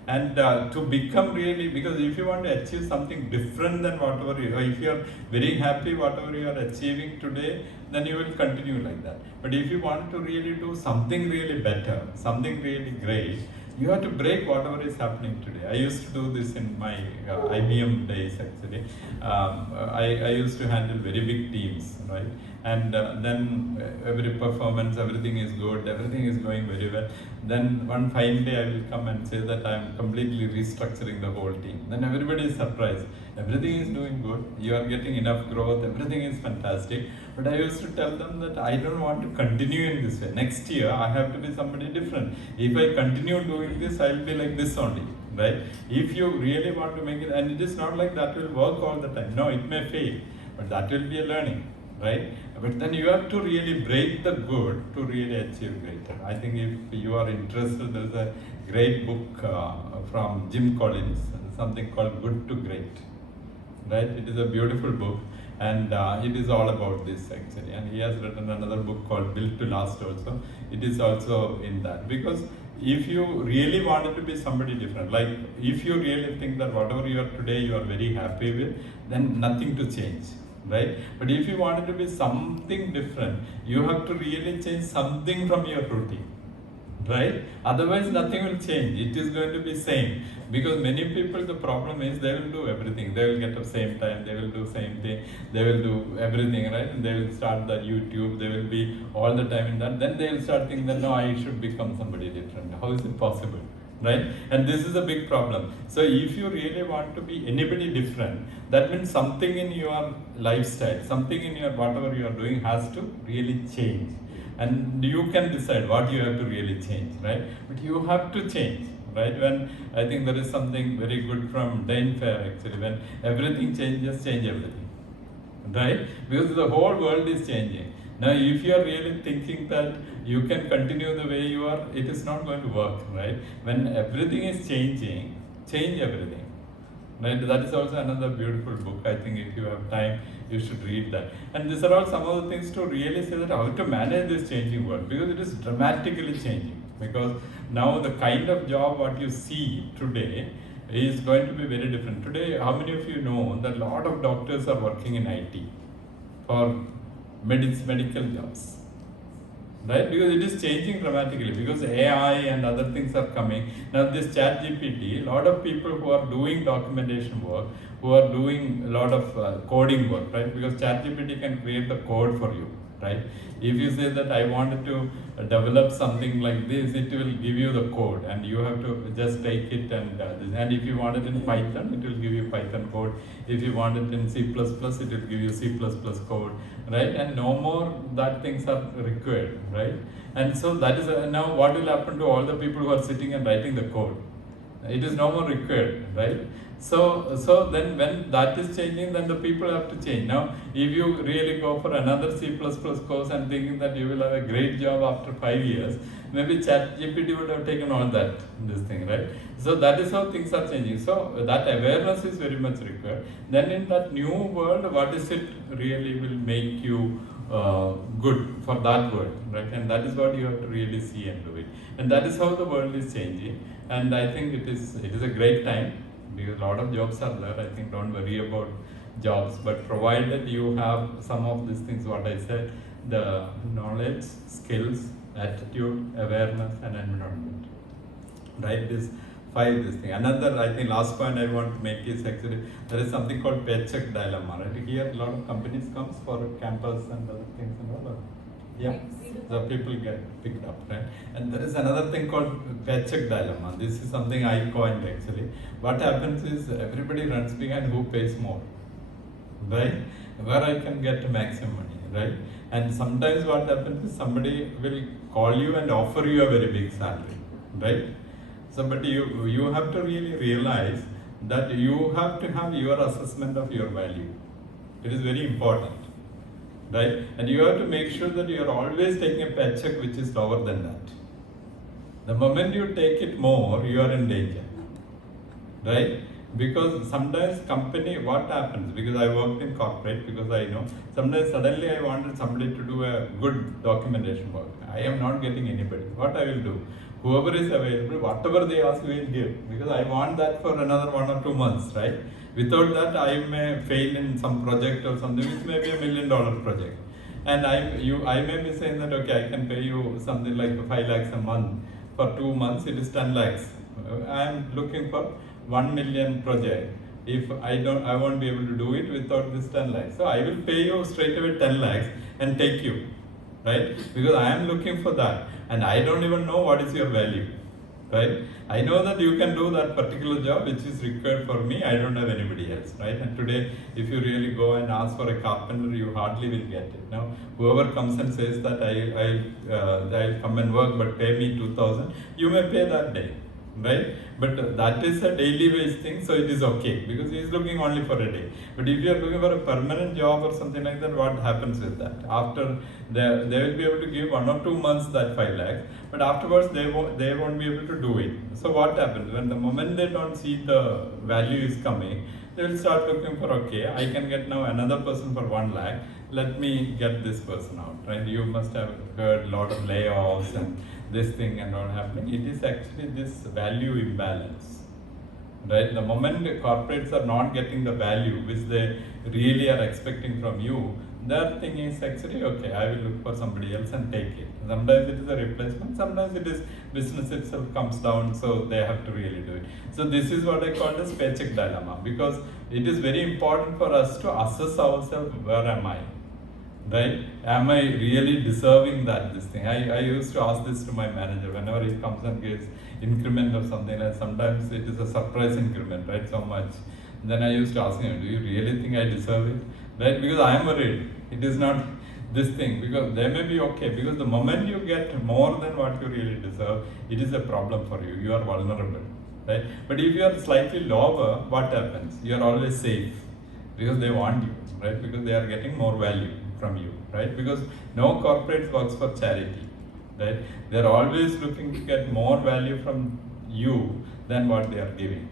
And to become really, because if you want to achieve something different than whatever if you are very happy whatever you are achieving today, then you will continue like that. But if you want to really do something really better, something really great, you have to break whatever is happening today. I used to do this in my IBM days actually. I used to handle very big teams, right? And then every performance, everything is good, everything is going very well. Then one fine day I will come and say that I am completely restructuring the whole team. Then everybody is surprised. Everything is doing good, you are getting enough growth, everything is fantastic. But I used to tell them that I don't want to continue in this way. Next year I have to be somebody different. If I continue doing this, I will be like this only, right? If you really want to make it, and it is not like that will work all the time. No, it may fail, but that will be a learning, right? But then you have to really break the good to really achieve greater. I think if you are interested, there is a great book from Jim Collins, something called Good to Great, right? It is a beautiful book, and it is all about this actually. And he has written another book called Built to Last also. It is also in that, because if you really wanted to be somebody different, like if you really think that whatever you are today you are very happy with, then nothing to change, right? But if you wanted to be something different, you have to really change something from your routine, right? Otherwise nothing will change, it is going to be same. Because many people, the problem is they will do everything, they will get up same time, they will do same thing, they will do everything, right? And they will start the YouTube, they will be all the time in that, then they will start thinking that no, I should become somebody different. How is it possible, right? And this is a big problem. So if you really want to be anybody different, that means something in your lifestyle, something in your whatever you are doing has to really change, and you can decide what you have to really change, right? But you have to change, right? When I think there is something very good from Dane Fair actually, when everything changes, change everything, right? Because the whole world is changing. Now, if you are really thinking that you can continue the way you are, it is not going to work, right? When everything is changing, change everything, right? That is also another beautiful book. I think if you have time, you should read that. And these are all some of the things to really say that how to manage this changing world, because it is dramatically changing. Because now the kind of job what you see today is going to be very different. Today, how many of you know that a lot of doctors are working in IT for medical jobs, right? Because it is changing dramatically, because AI and other things are coming. Now this ChatGPT, a lot of people who are doing documentation work, who are doing a lot of coding work, right? Because ChatGPT can create the code for you, right? If you say that I wanted to develop something like this, it will give you the code, and you have to just take it and and if you want it in Python, it will give you Python code. If you want it in C++, it will give you C++ code, right? And no more that things are required, right? And so that is now what will happen to all the people who are sitting and writing the code? It is no more required, right? So then when that is changing, then the people have to change. Now, if you really go for another C++ course and thinking that you will have a great job after 5 years, maybe ChatGPT would have taken all this thing, right? So that is how things are changing. So that awareness is very much required. Then in that new world, what is it really will make you good for that world, right? And that is what you have to really see and do it. And that is how the world is changing. And I think it is a great time, because a lot of jobs are there. I think don't worry about jobs, but provided you have some of these things, what I said, the knowledge, skills, attitude, awareness, and environment, right? This thing. Another, I think, last point I want to make is actually there is something called paycheck dilemma, right? Here a lot of companies comes for campus and other things and all. Yeah, the people get picked up, right? And there is another thing called paycheck dilemma. This is something I coined actually. What happens is everybody runs behind who pays more, right? Where I can get maximum money, right? And sometimes what happens is somebody will call you and offer you a very big salary, right? So, but you have to really realize that you have to have your assessment of your value. It is very important, right? And you have to make sure that you are always taking a paycheck which is lower than that. The moment you take it more, you are in danger, right? Because sometimes company, what happens, because I worked in corporate, because I know, sometimes suddenly I wanted somebody to do a good documentation work. I am not getting anybody. What I will do? Whoever is available, whatever they ask, we will give, because I want that for another 1 or 2 months, right? Without that, I may fail in some project or something, which may be $1 million project. And I may be saying that, okay, I can pay you something like 5 lakhs a month. For 2 months, it is 10 lakhs. I am looking for 1 million project. If I won't be able to do it without this 10 lakhs. So I will pay you straight away 10 lakhs and take you, right? Because I am looking for that, and I don't even know what is your value, right? I know that you can do that particular job which is required for me. I don't have anybody else, right? And today, if you really go and ask for a carpenter, you hardly will get it. Now, whoever comes and says that I'll come and work, but pay me 2,000, you may pay that day, right? But that is a daily wage thing, so it is okay, because he is looking only for a day. But if you are looking for a permanent job or something like that, what happens with that? After they will be able to give 1 or 2 months that 5 lakhs, but afterwards they won't be able to do it. So what happens? When the moment they don't see the value is coming, they will start looking for, okay, I can get now another person for 1 lakh, let me get this person out, right? You must have heard a lot of layoffs and this thing and all happening. It is actually this value imbalance, right? The moment the corporates are not getting the value which they really are expecting from you, their thing is actually, okay, I will look for somebody else and take it. Sometimes it is a replacement, sometimes it is business itself comes down, so they have to really do it. So this is what I call as paycheck dilemma, because it is very important for us to assess ourselves, where am I? Right? Am I really deserving this thing? I used to ask this to my manager whenever he comes and gives increment or something, like sometimes it is a surprise increment, right? So much. Then I used to ask him, do you really think I deserve it? Right? Because I am worried. It is not this thing, because they may be okay, because the moment you get more than what you really deserve, it is a problem for you. You are vulnerable, right? But if you are slightly lower, what happens? You are always safe, because they want you, right? Because they are getting more value from you, right? Because no corporate works for charity, right? They are always looking to get more value from you than what they are giving,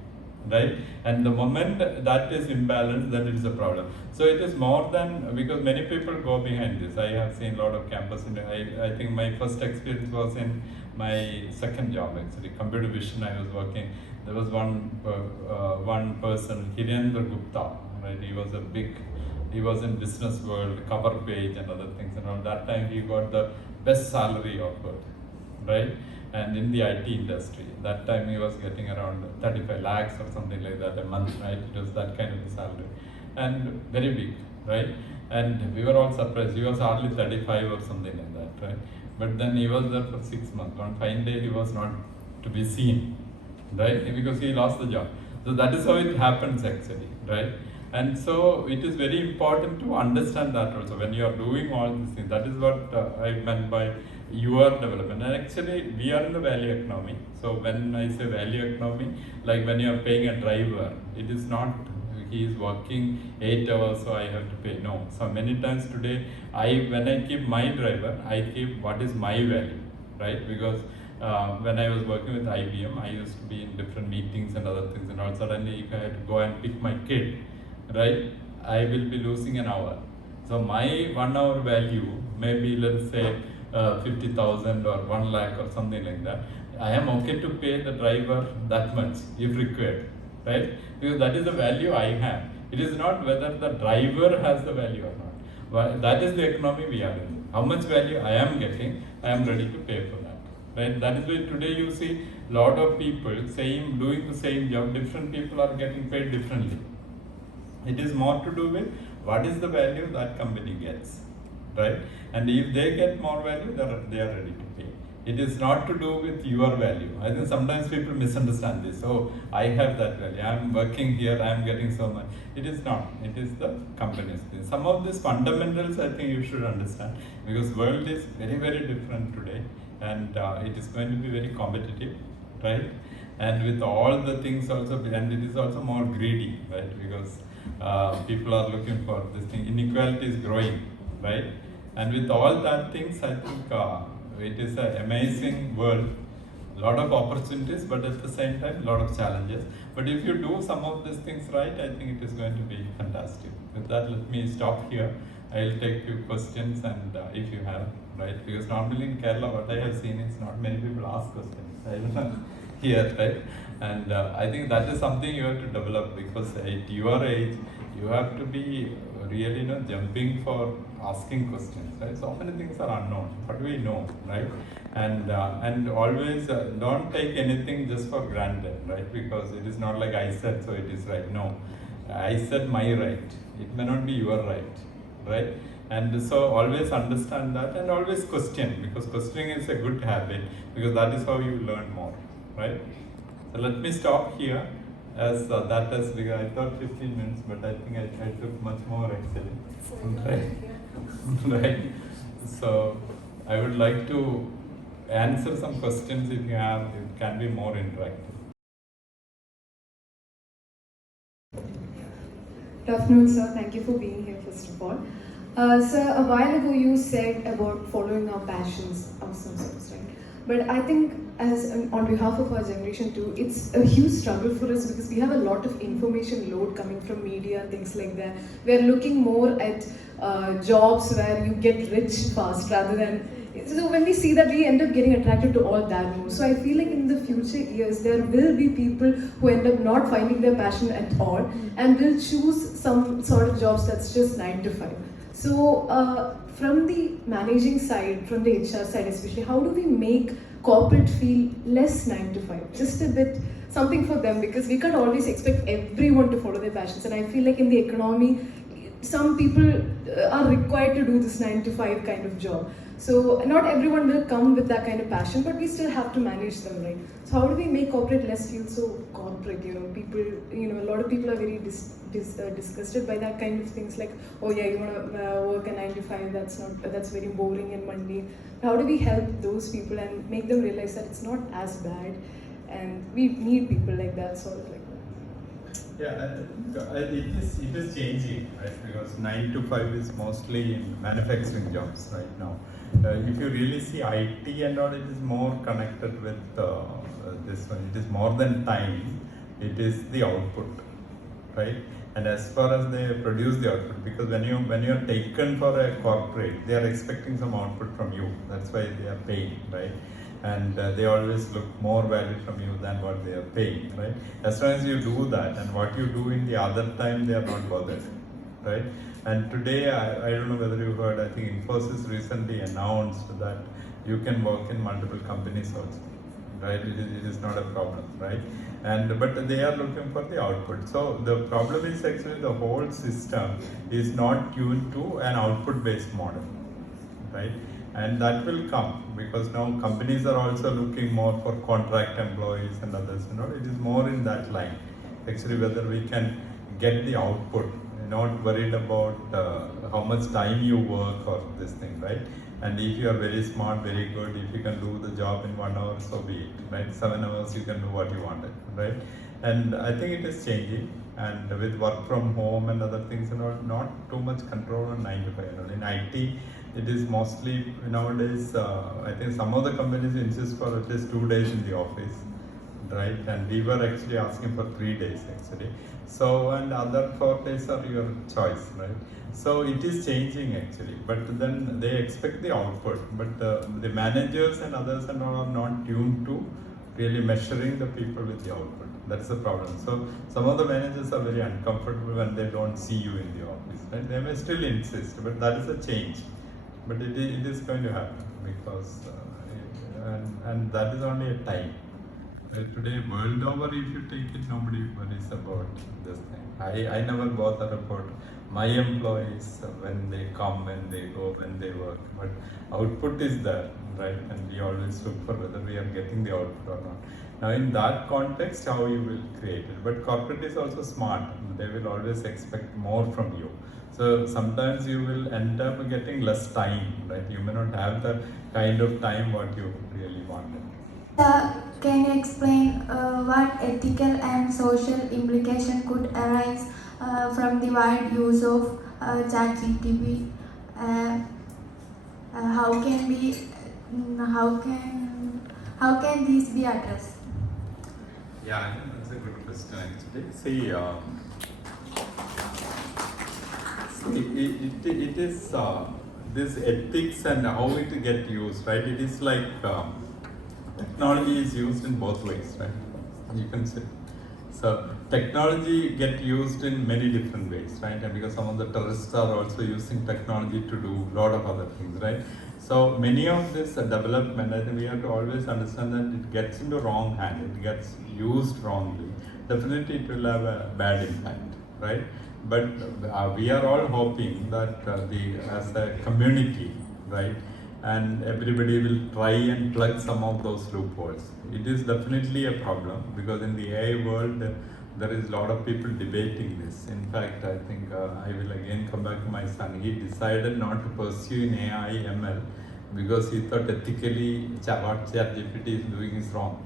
right? And the moment that is imbalanced, then it is a problem. So it is more than, because many people go behind this. I have seen a lot of campus, I think my first experience was in my second job actually, computer vision. I was working, there was one person, Hirendra Gupta, right? He was in business world, cover page and other things, and all that time he got the best salary offered, right? And in the IT industry, that time he was getting around 35 lakhs or something like that a month, right? It was that kind of a salary, and very big, right? And we were all surprised. He was hardly 35 or something like that, right? But then he was there for 6 months. One fine day he was not to be seen, right? Because he lost the job. So that is how it happens actually, right? And so it is very important to understand that also when you are doing all these things. That is what I meant by your development. And actually we are in the value economy. So when I say value economy, like when you are paying a driver, it is not he is working 8 hours so I have to pay. No. So many times today when I keep my driver, I keep what is my value, right? Because when I was working with IBM, I used to be in different meetings and other things, and all suddenly if I had to go and pick my kid, right, I will be losing an hour. So my 1 hour value may be, let's say 50,000 or 1 lakh or something like that. I am okay to pay the driver that much if required, right? Because that is the value I have. It is not whether the driver has the value or not. Well, that is the economy we are in. How much value I am getting, I am ready to pay for that, right? That is why today you see a lot of people doing the same job, different people are getting paid differently. It is more to do with what is the value that company gets, right? And if they get more value, they are ready to pay. It is not to do with your value. I think sometimes people misunderstand this. Oh, I have that value. I am working here. I am getting so much. It is not. It is the company's thing. Some of these fundamentals I think you should understand, because world is very, very different today, and it is going to be very competitive, right? And with all the things also, and it is also more greedy, right? Because people are looking for this thing. Inequality is growing, right? And with all that things, I think it is an amazing world. A lot of opportunities, but at the same time, a lot of challenges. But if you do some of these things right, I think it is going to be fantastic. With that, let me stop here. I'll take few questions, and if you have, right? Because normally in Kerala, what I have seen is not many people ask questions. I don't know here, right? And I think that is something you have to develop, because at your age, you have to be really, jumping for asking questions, right? So many things are unknown. What do we know, right? And always don't take anything just for granted, right? Because it is not like I said, so it is right. No, I said my right. It may not be your right, right? And so always understand that, and always question, because questioning is a good habit, because that is how you learn more, right? So let me stop here, as that is, because I thought 15 minutes, but I think I took much more actually, right? Right. So I would like to answer some questions if you have. It can be more interactive. Good afternoon, sir. Thank you for being here, first of all. Sir, a while ago you said about following our passions of some sorts, right? But I think, as on behalf of our generation too, it's a huge struggle for us, because we have a lot of information load coming from media and things like that. We're looking more at jobs where you get rich fast rather than. So when we see that, we end up getting attracted to all that more. So I feel like in the future years, there will be people who end up not finding their passion at all and will choose some sort of jobs that's just 9 to 5. So from the managing side, from the HR side especially, how do we make corporate feel less 9 to 5? Just a bit, something for them, because we can't always expect everyone to follow their passions. And I feel like in the economy, some people are required to do this 9 to 5 kind of job. So not everyone will come with that kind of passion, but we still have to manage them, right? So how do we make corporate less feel so corporate? People, a lot of people are very disgusted by that kind of things, like, oh yeah, you want to work a 9 to 5, that's very boring and mundane. How do we help those people and make them realize that it's not as bad, and we need people like that, sort of like that? Yeah, it is changing, right? Because 9 to 5 is mostly in manufacturing jobs right now. If you really see IT and all, it is more connected with this one. It is more than time, it is the output, right? And as far as they produce the output, because when you are taken for a corporate, they are expecting some output from you. That's why they are paying, right? And they always look more value from you than what they are paying, right? As long as you do that, and what you do in the other time, they are not bothered, right? And today, I don't know whether you heard, I think Infosys recently announced that you can work in multiple companies also, right? It is not a problem, right? But they are looking for the output. So the problem is actually the whole system is not tuned to an output-based model, right? And that will come because now companies are also looking more for contract employees and others. It is more in that line. Actually, whether we can get the output, not worried about how much time you work or this thing, right? And if you are very smart, very good, if you can do the job in 1 hour, so be it, right? 7 hours, you can do what you wanted, right? And I think it is changing. And with work from home and other things, not too much control on 9 to 5. In IT, it is mostly nowadays. I think some of the companies insist for at least 2 days in the office, right? And we were actually asking for 3 days actually. So, and other 4 days are your choice, right? So it is changing actually, but then they expect the output, but the managers and others and all are not tuned to really measuring the people with the output. That's the problem. So some of the managers are very uncomfortable when they don't see you in the office, right? They may still insist, but that is a change. But it is going to happen because, and that is only a time. Today, world over, if you take it, nobody worries about this thing. I never bother about my employees when they come, when they go, when they work. But output is there, right? And we always look for whether we are getting the output or not. Now, in that context, how you will create it. But corporate is also smart. They will always expect more from you. So sometimes you will end up getting less time, right? You may not have the kind of time what you really wanted. Can you explain what ethical and social implication could arise from the wide use of chatGPT? How can these be addressed? Yeah, I think that's a good question actually. See, it is this ethics and how it get used, right? It is like technology is used in both ways, right? You can say. So technology get used in many different ways, right? And because some of the terrorists are also using technology to do a lot of other things, right? So many of this development, I think we have to always understand that it gets into wrong hand, it gets used wrongly. Definitely it will have a bad impact, right? But we are all hoping that as a community, right, and everybody will try and plug some of those loopholes. It is definitely a problem because in the AI world, there is a lot of people debating this. In fact, I think I will again come back to my son. He decided not to pursue in AI ML because he thought ethically what ChatGPT is doing is wrong,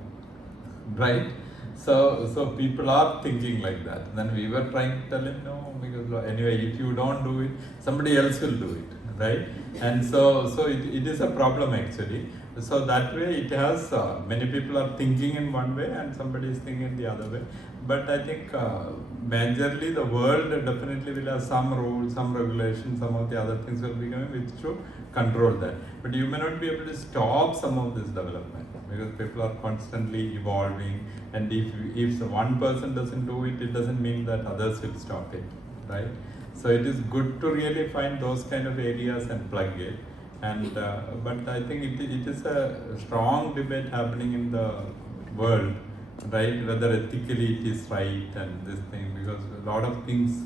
right? So people are thinking like that. Then we were trying to tell him no, because anyway, if you don't do it, somebody else will do it, right? And so it is a problem actually. So that way it has many people are thinking in one way and somebody is thinking the other way. But I think majorly the world definitely will have some rules, some regulations, some of the other things will be coming which should control that. But you may not be able to stop some of this development because people are constantly evolving, and if one person doesn't do it, it doesn't mean that others will stop it, right? So it is good to really find those kind of areas and plug it. And but I think it is a strong debate happening in the world, right? Whether ethically it is right and this thing, because a lot of things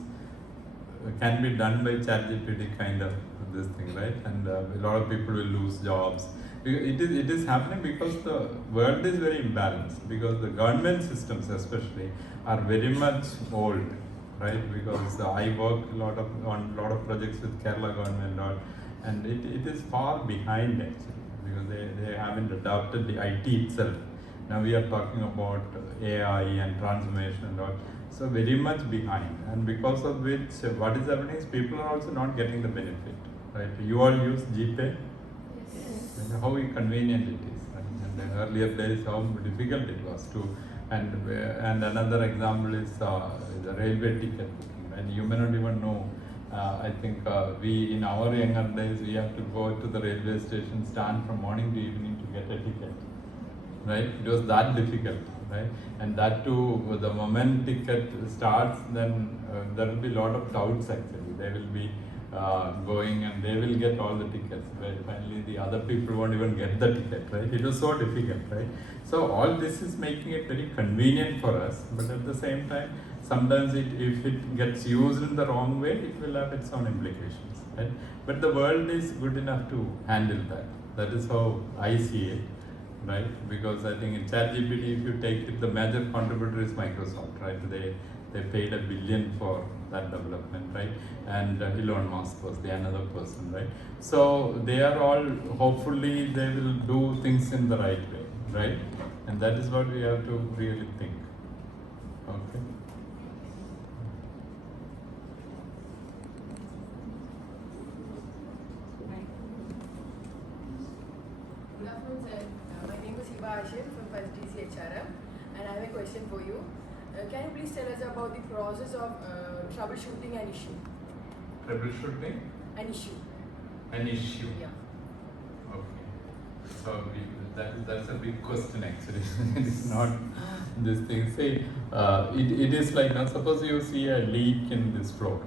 can be done by ChatGPT kind of this thing, right? And a lot of people will lose jobs. It is happening because the world is very imbalanced, because the government systems especially are very much old, right? Because I work on a lot of projects with Kerala government, and it is far behind actually, because they haven't adopted the IT itself. Now we are talking about AI and transformation and all, so very much behind, and because of which what is happening is people are also not getting the benefit, right? You all use GPay? Yes. And how convenient it is, right? And the earlier days how difficult it was to, and another example is the railway ticket booking, and you may not even know. I think we in our younger days we have to go to the railway station, stand from morning to evening to get a ticket, right? It was that difficult, right? And that too, the moment ticket starts, then there will be a lot of doubts actually. They will be going and they will get all the tickets, but finally the other people won't even get the ticket, right? It was so difficult, right? So all this is making it very convenient for us, but at the same time, sometimes if it gets used in the wrong way, it will have its own implications, right? But the world is good enough to handle that. That is how I see it, right? Because I think in ChatGPT, if you take it, the major contributor is Microsoft, right? They paid $1 billion for that development, right? And Elon Musk was the another person, right? So they are all, hopefully they will do things in the right way, right? And that is what we have to really think. Okay. Good afternoon, sir. My name is Hiba Ashim from First DCHRM, and I have a question for you. Can you please tell us about the process of troubleshooting an issue? Troubleshooting? An issue. An issue. Yeah. Okay. So that's a big question actually. It is not this thing. Say, it is like, now suppose you see a leak in this floor,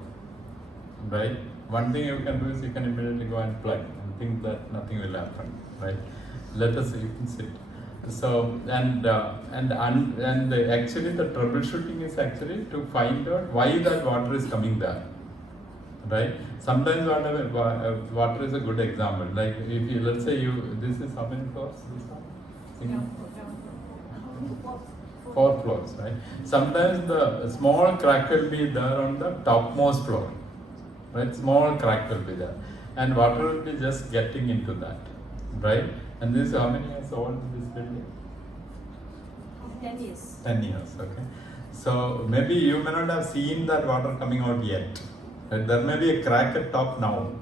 right? One thing you can do is you can immediately go and plug and think that nothing will happen, right? Let us say you can sit. So actually the troubleshooting is actually to find out why that water is coming there, right? Sometimes water is a good example. Like if you, let's say this is how many floors? This one? 4 floors, right? Sometimes the small crack will be there on the topmost floor, right? Small crack will be there, and water will be just getting into that, right? And this, how many years old this building? 10 years. 10 years, okay. So maybe you may not have seen that water coming out yet. Right? There may be a crack at top now,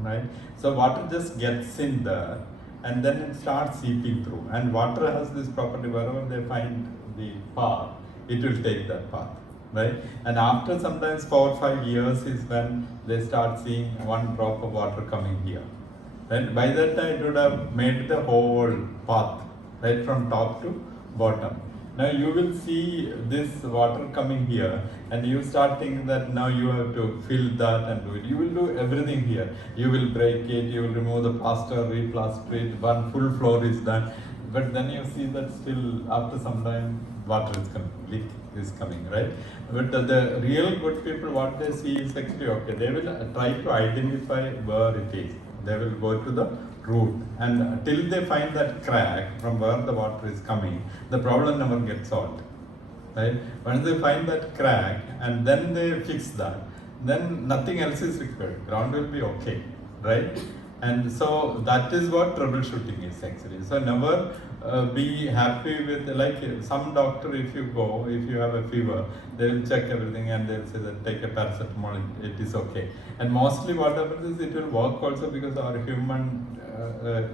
right? So water just gets in there and then it starts seeping through. And water has this property, wherever they find the path, it will take that path, right? And after sometimes 4 or 5 years is when they start seeing one drop of water coming here. And by that time it would have made the whole path, right, from top to bottom. Now you will see this water coming here and you start thinking that now you have to fill that and do it. You will do everything here. You will break it, you will remove the plaster, replaster it, one full floor is done. But then you see that still after some time water is coming, leak is coming, right? But the real good people, what they see is actually, okay, they will try to identify where it is. They will go to the root, and till they find that crack from where the water is coming, the problem never gets solved, right? Once they find that crack and then they fix that, then nothing else is required. Ground will be okay, right? And so that is what troubleshooting is actually. So never be happy with, like some doctor, if you go, if you have a fever, they will check everything and they will say that take a paracetamol, it is okay. And mostly what happens is it will work also because our human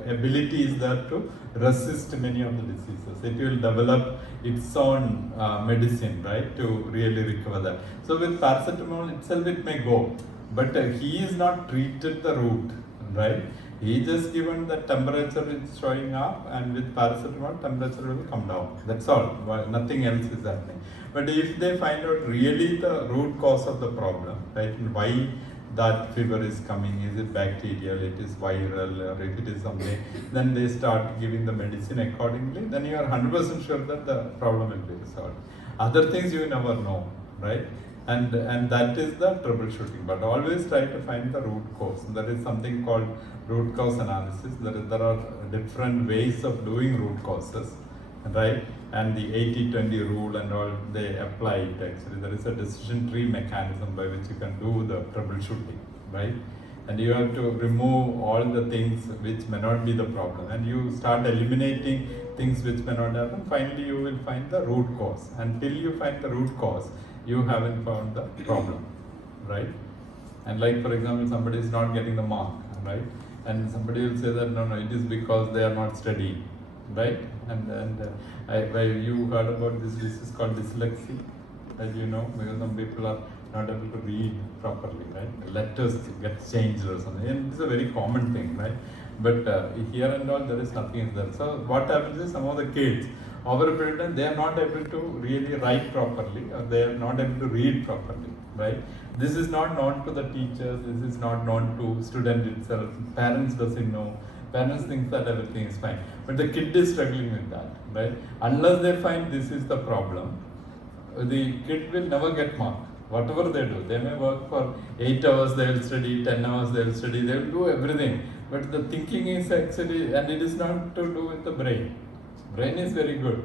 ability is there to resist many of the diseases. It will develop its own medicine, right, to really recover that. So with paracetamol itself it may go, but he is not treated the root, right? He just given the temperature is showing up, and with paracetamol temperature will come down. That's all. Nothing else is happening. But if they find out really the root cause of the problem, right, and why that fever is coming, is it bacterial, it is viral, or if it is something, then they start giving the medicine accordingly. Then you are 100% sure that the problem will be resolved. Other things you never know, right? And that is the troubleshooting. But always try to find the root cause. There is something called root cause analysis. There are different ways of doing root causes, right? And the 80-20 rule and all, they apply it actually. There is a decision tree mechanism by which you can do the troubleshooting, right? And you have to remove all the things which may not be the problem, and you start eliminating things which may not happen. Finally, you will find the root cause. Until you find the root cause, you haven't found the problem, right? And like for example, somebody is not getting the mark, right? And somebody will say that no, it is because they are not studying, right? You heard about this is called dyslexia, as you know, because some people are not able to read properly, right? Letters get changed or something, and it's a very common thing, right? But here and all, there is nothing there. So what happens is some of the kids, over a period of time, they are not able to really write properly, or they are not able to read properly, right? This is not known to the teachers, this is not known to student itself, parents doesn't know, parents think that everything is fine, but the kid is struggling with that, right? Unless they find this is the problem, the kid will never get marked. Whatever they do, they may work for 8 hours, they will study, 10 hours, they will study, they will do everything. But the thinking is actually, and it is not to do with the brain. Brain is very good,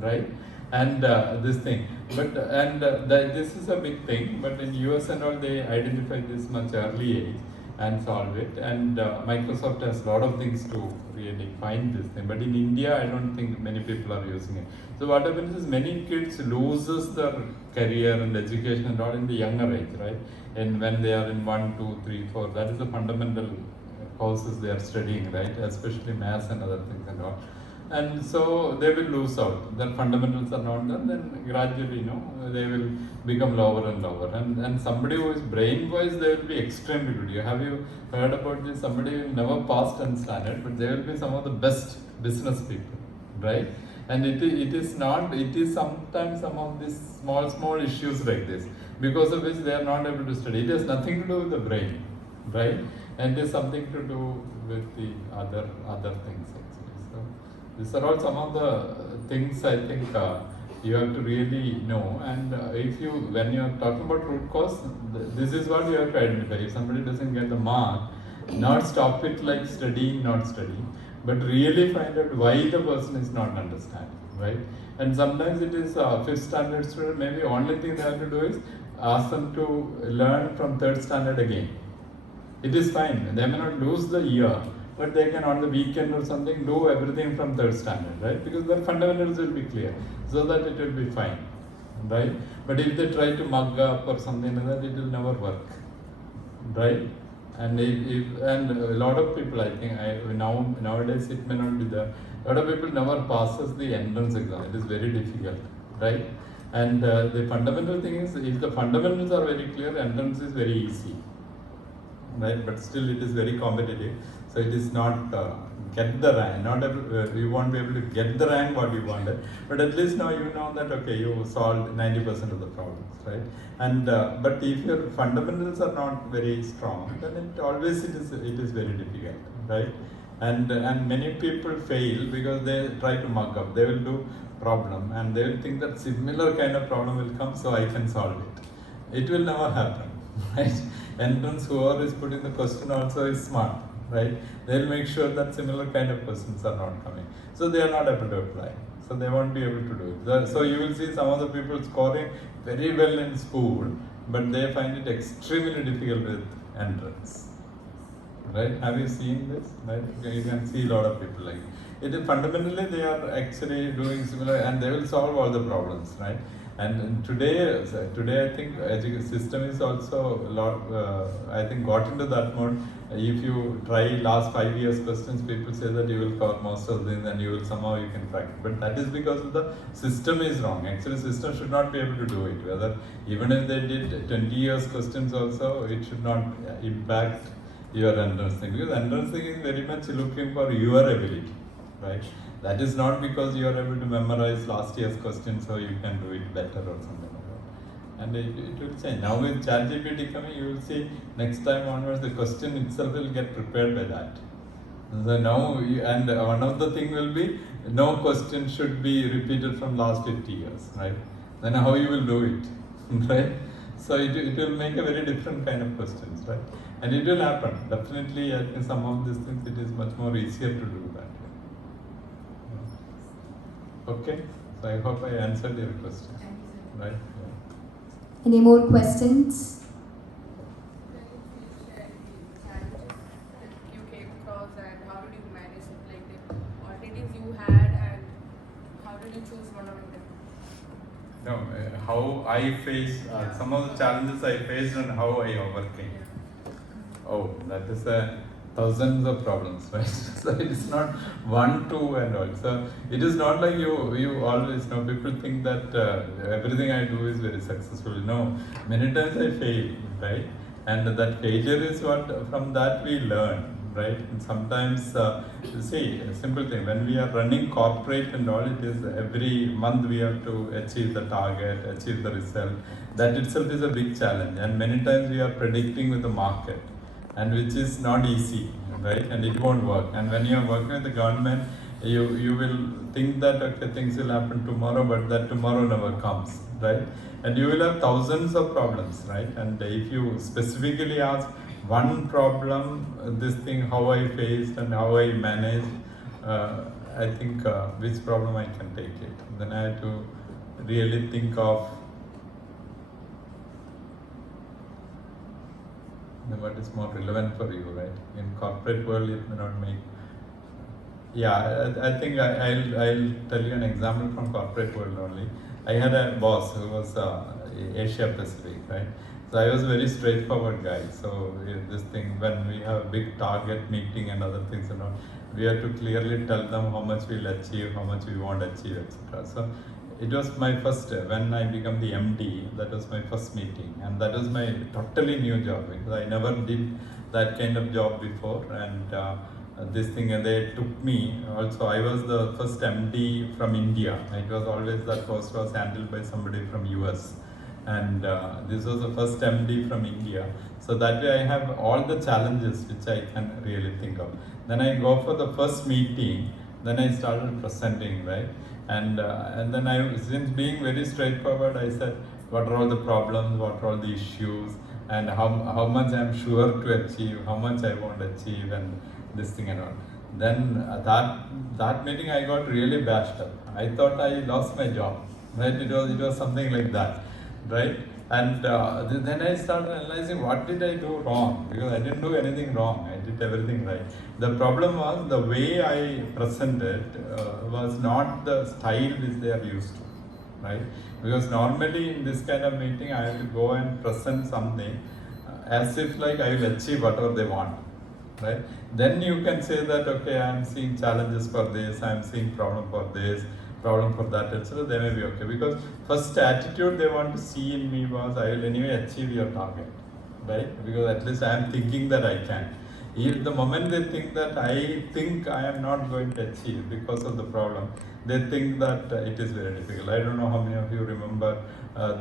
right? And this thing, but this is a big thing. But in US and all, they identify this much early age and solve it. And Microsoft has a lot of things to really find this thing. But in India, I don't think many people are using it. So what happens is many kids loses their career and education and all in the younger age, right? And when they are in 1, 2, 3, 4, that is the fundamental courses they are studying, right? Especially maths and other things and all. And so they will lose out. Their fundamentals are not done, then gradually, they will become lower and lower. And somebody who is brain-wise, they will be extremely good. Have you heard about this? Somebody will never pass 10th standard, but they will be some of the best business people, right? And it is sometimes some of these small issues like this, because of which they are not able to study. It has nothing to do with the brain, right? And it is something to do with the other things actually. So these are all some of the things I think you have to really know. And when you are talking about root cause, this is what you have to identify. If somebody doesn't get the mark, not stop it like studying, not studying, but really find out why the person is not understanding, right? And sometimes it is 5th standard student, maybe only thing they have to do is ask them to learn from 3rd standard again. It is fine, they may not lose the year, but they can on the weekend or something do everything from 3rd standard, right? Because their fundamentals will be clear, so that it will be fine, right? But if they try to mug up or something like that, it will never work, right? And and a lot of people, I think, nowadays it may not be there. A lot of people never passes the entrance exam. It is very difficult, right? And the fundamental thing is, if the fundamentals are very clear, entrance is very easy, right? But still, it is very competitive. So it is not get the rank. You won't be able to get the rank what you wanted. But at least now you know that okay, you solved 90% of the problems, right? And but if your fundamentals are not very strong, then it is very difficult, right? And many people fail because they try to mug up. They will do problem and they will think that similar kind of problem will come, so I can solve it. It will never happen, right? Entrance, whoever is putting the question also is smart, right? They'll make sure that similar kind of questions are not coming. So they are not able to apply. So they won't be able to do it. So you will see some of the people scoring very well in school, but they find it extremely difficult with entrance. Right? Have you seen this? Right? You can see a lot of people like it. Fundamentally, they are actually doing similar, and they will solve all the problems, right? And today I think education system is also a lot. I think got into that mode. If you try last 5 years questions, people say that you will cover most of things and you can crack it. But that is because of the system is wrong. Actually, system should not be able to do it. Whether even if they did 20 years questions also, it should not impact your entrance thing, because entrance thing is very much looking for your ability, right? That is not because you are able to memorize last year's questions so you can do it better or something like that. And it will change. Now with ChatGPT coming, you will see next time onwards the question itself will get prepared by that. So now, one of the thing will be, no question should be repeated from last 50 years, right? Then how you will do it? right? So it will make a very different kind of questions, right? And it will happen. Definitely, I think some of these things it is much more easier to do that. Okay, so I hope I answered your question, right? Yeah. Any more questions? Can you please share the challenges that you came across and how did you manage it? Like the alternatives you had and how did you choose one of them? No, how I face some of the challenges I faced and how I overcame. Oh, that is thousands of problems, right? So it is not one, two, and all. So it is not like you always know. People think that everything I do is very successful. No, many times I fail, right? And that failure is what from that we learn, right? And sometimes, see, a simple thing. When we are running corporate and all, it is every month we have to achieve the target, achieve the result. That itself is a big challenge, and many times we are predicting with the market, and which is not easy, right? And it won't work. And when you are working with the government, you will think that okay, things will happen tomorrow, but that tomorrow never comes, right? And you will have thousands of problems, right? And if you specifically ask one problem, this thing how I faced and how I managed, I think which problem I can take it. Then I have to really think of what is more relevant for you, right? In corporate world, it may not make. Yeah, I think I'll tell you an example from corporate world only. I had a boss who was Asia Pacific, right? So I was a very straightforward guy. So this thing, when we have a big target meeting and other things and all, we have to clearly tell them how much we'll achieve, how much we won't achieve, etc. So it was my first, when I became the MD, that was my first meeting, and that was my totally new job because I never did that kind of job before. And this thing, and they took me. Also, I was the first MD from India. It was always that post was handled by somebody from US, and this was the first MD from India. So that way, I have all the challenges which I can really think of. Then I go for the first meeting. Then I started presenting, right? And then since being very straightforward, I said, what are all the problems, what are all the issues, and how much I'm sure to achieve, how much I won't achieve, and this thing and all. Then that meeting I got really bashed up. I thought I lost my job, right? It was something like that, right? And then I started analyzing what did I do wrong, because I didn't do anything wrong. I did everything right. The problem was the way I presented was not the style which they are used to, right? Because normally in this kind of meeting I have to go and present something as if like I will achieve whatever they want, right? Then you can say that okay, I am seeing challenges for this, I am seeing problem for this, problem for that, etc. They may be okay, because first attitude they want to see in me was I will anyway achieve your target, right? Because at least I am thinking that I can. If the moment they think that I think I am not going to achieve because of the problem, they think that it is very difficult. I don't know how many of you remember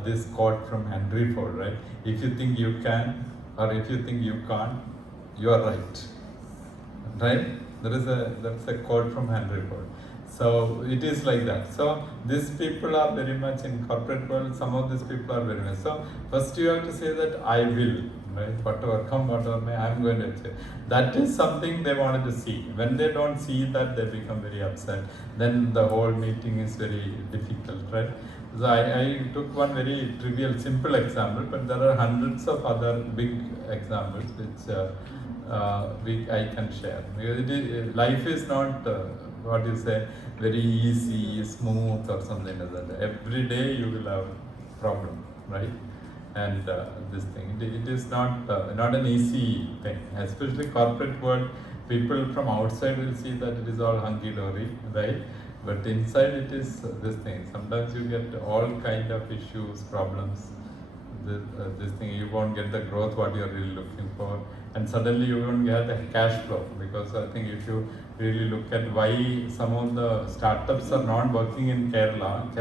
this quote from Henry Ford, right? If you think you can, or if you think you can't, you are right, right? That's a quote from Henry Ford. So it is like that. So these people are very much in corporate world. Some of these people are very much. So first you have to say that I will, right? Whatever come, whatever may, I'm going to achieve. That is something they wanted to see. When they don't see that, they become very upset. Then the whole meeting is very difficult, right? So I took one very trivial, simple example, but there are hundreds of other big examples which I can share. Because life is not what you say very easy, smooth, or something like that. Every day you will have problem, right? And this thing, it is not an easy thing. Especially corporate world, people from outside will see that it is all hunky dory, right? But inside it is this thing. Sometimes you get all kind of issues, problems. This thing, you won't get the growth what you are really looking for, and suddenly you won't get the cash flow, because I think if you really look at why some of the startups are not working in Kerala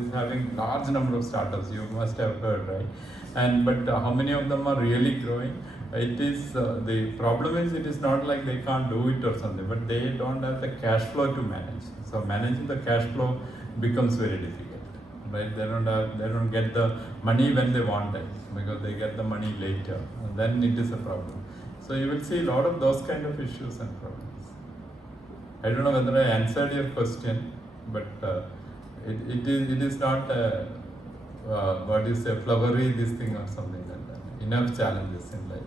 is having large number of startups, you must have heard, right? But how many of them are really growing? It is the problem is it is not like they can't do it or something, but they don't have the cash flow to manage. So managing the cash flow becomes very difficult, right? They don't get the money when they want it, because they get the money later, and then it is a problem. So you will see a lot of those kind of issues and problems. I don't know whether I answered your question, but it is not what is a flowery this thing or something like that. Enough challenges in life.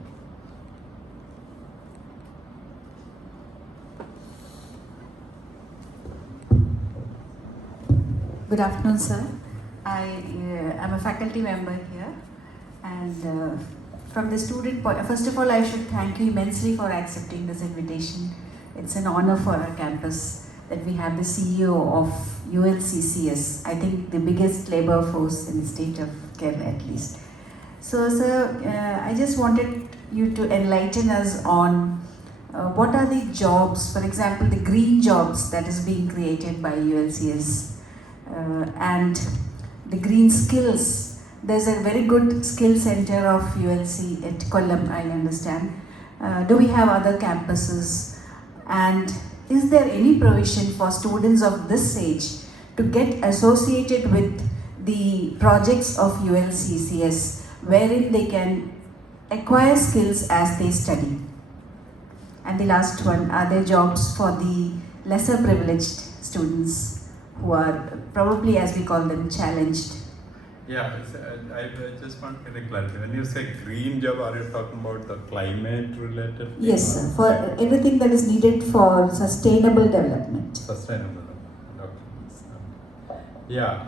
Good afternoon, sir. I am a faculty member here, and from the student point, first of all, I should thank you immensely for accepting this invitation. It's an honor for our campus that we have the CEO of ULCCS, I think the biggest labor force in the state of Kerala at least. So, sir, I just wanted you to enlighten us on what are the jobs, for example, the green jobs that is being created by ULCS. And the green skills. There's a very good skill center of ULC at Kollam, I understand. Do we have other campuses? And is there any provision for students of this age to get associated with the projects of ULCCS, wherein they can acquire skills as they study? And the last one, are there jobs for the lesser privileged students who are probably, as we call them, challenged? Yeah, I just want to get a clarity. When you say green job, are you talking about the climate related? Yes, sir, for everything that is needed for sustainable development. Sustainable documents. Yeah,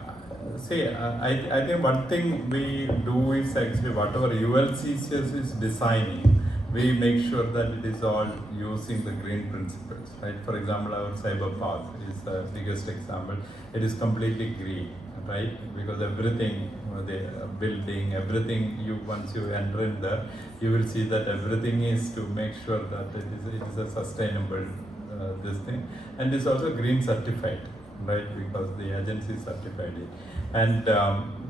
see, I think one thing we do is actually whatever ULCCS is designing, we make sure that it is all using the green principles, right? For example, our cyber path is the biggest example. It is completely green, right? Because everything, the building, everything, once you enter in there, you will see that everything is to make sure that it is a sustainable this thing, and it's also green certified, right? Because the agency certified it. And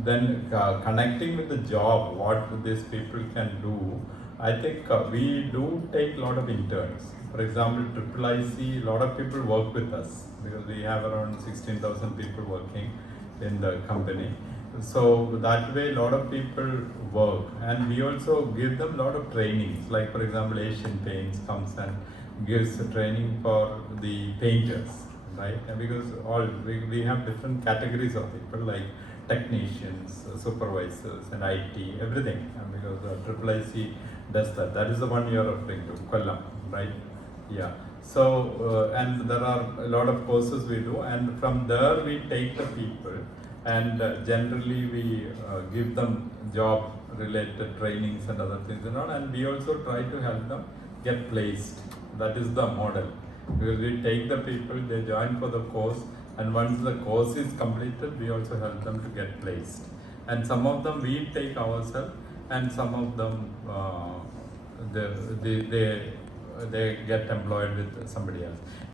then connecting with the job, what these people can do. I think we do take a lot of interns. For example, IIIC, a lot of people work with us because we have around 16,000 people working in the company. So that way, a lot of people work, and we also give them a lot of trainings. Like for example, Asian Paints comes and gives training for the painters, right? And because we have different categories of people like technicians, supervisors, and IT, everything. And because IIIC does that. That is the one you are referring to, Kollam, right? Yeah. So, and there are a lot of courses we do, and from there we take the people, and generally we give them job related trainings and other things and all, and we also try to help them get placed. That is the model. Because we take the people, they join for the course, and once the course is completed, we also help them to get placed. And some of them we take ourselves, and some of them they get employed with somebody else.